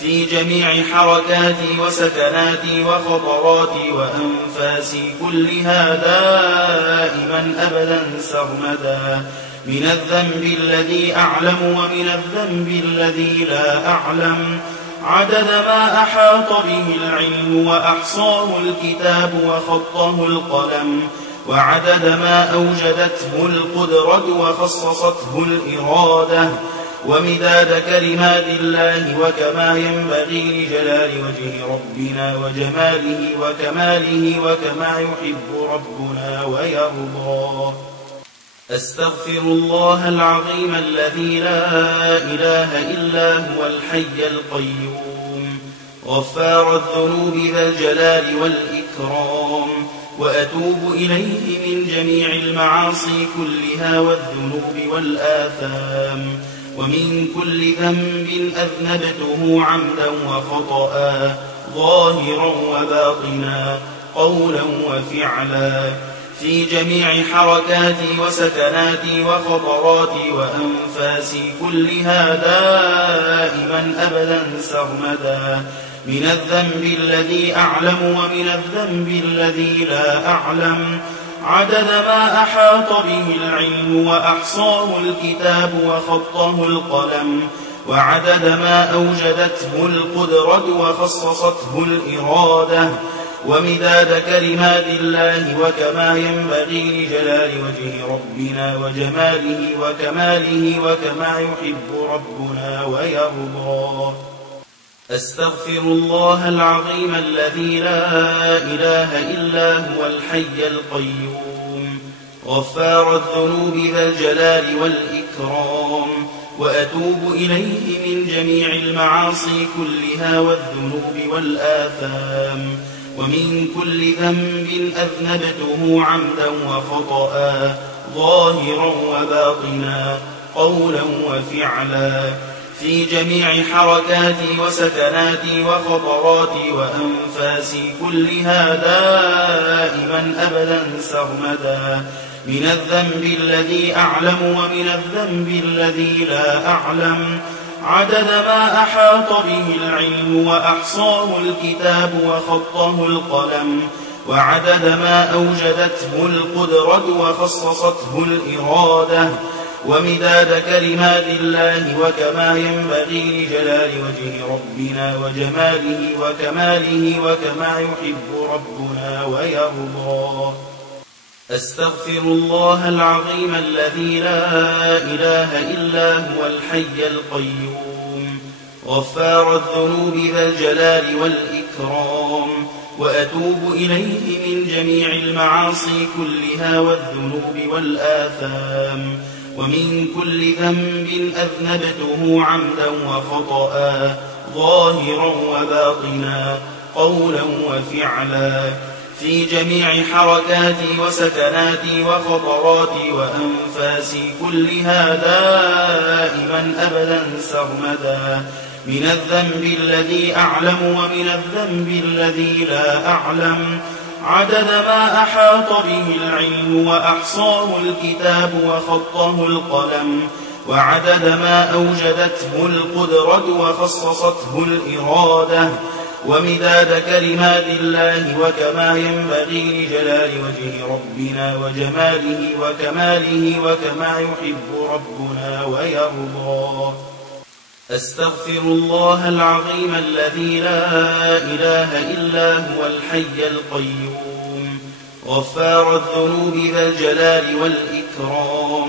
في جميع حركاتي وسكناتي وخطراتي وأنفاسي كلها دائما أبدا سرمدا، من الذنب الذي أعلم ومن الذنب الذي لا أعلم، عدد ما أحاط به العلم وأحصاه الكتاب وخطه القلم، وعدد ما أوجدته القدرة وخصصته الإرادة، ومداد كلمات الله وكما ينبغي لجلال وجه ربنا وجماله وكماله وكما يحب ربنا ويرضى. أستغفر الله العظيم الذي لا إله إلا هو الحي القيوم غفار الذنوب ذا الجلال والإكرام، وأتوب إليه من جميع المعاصي كلها والذنوب والآثام، ومن كل ذنب أذنبته عمدا وخطأ ظاهرا وباطنا قولا وفعلا، في جميع حركاتي وسكناتي وخطراتي وأنفاسي كلها دائما أبدا سرمدا، من الذنب الذي أعلم ومن الذنب الذي لا أعلم، عدد ما أحاط به العلم وأحصاه الكتاب وخطه القلم، وعدد ما أوجدته القدرة وخصصته الإرادة، ومداد كلمات الله وكما ينبغي لجلال وجه ربنا وجماله وكماله وكما يحب ربنا ويرضى. أستغفر الله العظيم الذي لا إله إلا هو الحي القيوم غفار الذنوب ذا الجلال والإكرام، وأتوب إليه من جميع المعاصي كلها والذنوب والآثام، ومن كل ذنب أذنبته عمدا وخطأ ظاهرا وباطنا قولا وفعلا، في جميع حركاتي وسكناتي وخطراتي وأنفاسي كلها دائما أبدا سرمدا، من الذنب الذي أعلم ومن الذنب الذي لا أعلم، عدد ما أحاط به العلم وأحصاه الكتاب وخطه القلم، وعدد ما أوجدته القدرة وخصصته الإرادة، ومداد كلمات الله وكما ينبغي لجلال وجه ربنا وجماله وكماله وكما يحب ربنا ويرضى. أستغفر الله العظيم الذي لا إله إلا هو الحي القيوم غفار الذنوب ذا الجلال والإكرام، وأتوب إليه من جميع المعاصي كلها والذنوب والآثام، ومن كل ذنب أذنبته عمدا وخطأ ظاهرا وباطنا قولا وفعلا في جميع حركاتي وسكناتي وخطراتي وأنفاسي كلها دائما أبدا سرمدا من الذنب الذي أعلم ومن الذنب الذي لا أعلم عدد ما أحاط به العلم وأحصاه الكتاب وخطه القلم وعدد ما أوجدته القدرة وخصصته الإرادة ومداد كلمات الله وكما ينبغي لجلال وجه ربنا وجماله وكماله وكما يحب ربنا ويرضى. أستغفر الله العظيم الذي لا إله إلا هو الحي القيوم غفار الذنوب ذا الجلال والإكرام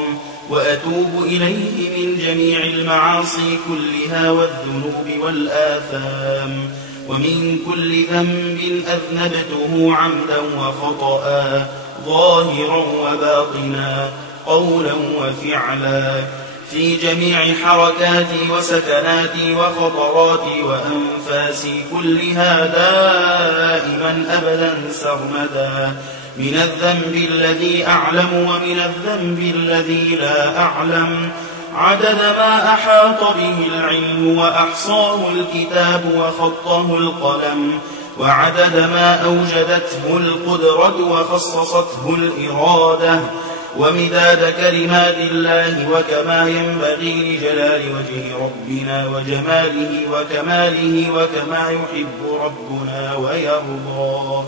وأتوب إليه من جميع المعاصي كلها والذنوب والآثام ومن كل ذنب أذنبته عمدا وخطأ ظاهرا وباطنا قولا وفعلا في جميع حركاتي وسكناتي وخطراتي وأنفاسي كلها دائما أبدا سرمدا من الذنب الذي أعلم ومن الذنب الذي لا أعلم عدد ما أحاط به العلم وأحصاه الكتاب وخطه القلم وعدد ما أوجدته القدرة وخصصته الإرادة ومداد كلمات الله وكما ينبغي لجلال وجه ربنا وجماله وكماله وكما يحب ربنا ويرضى.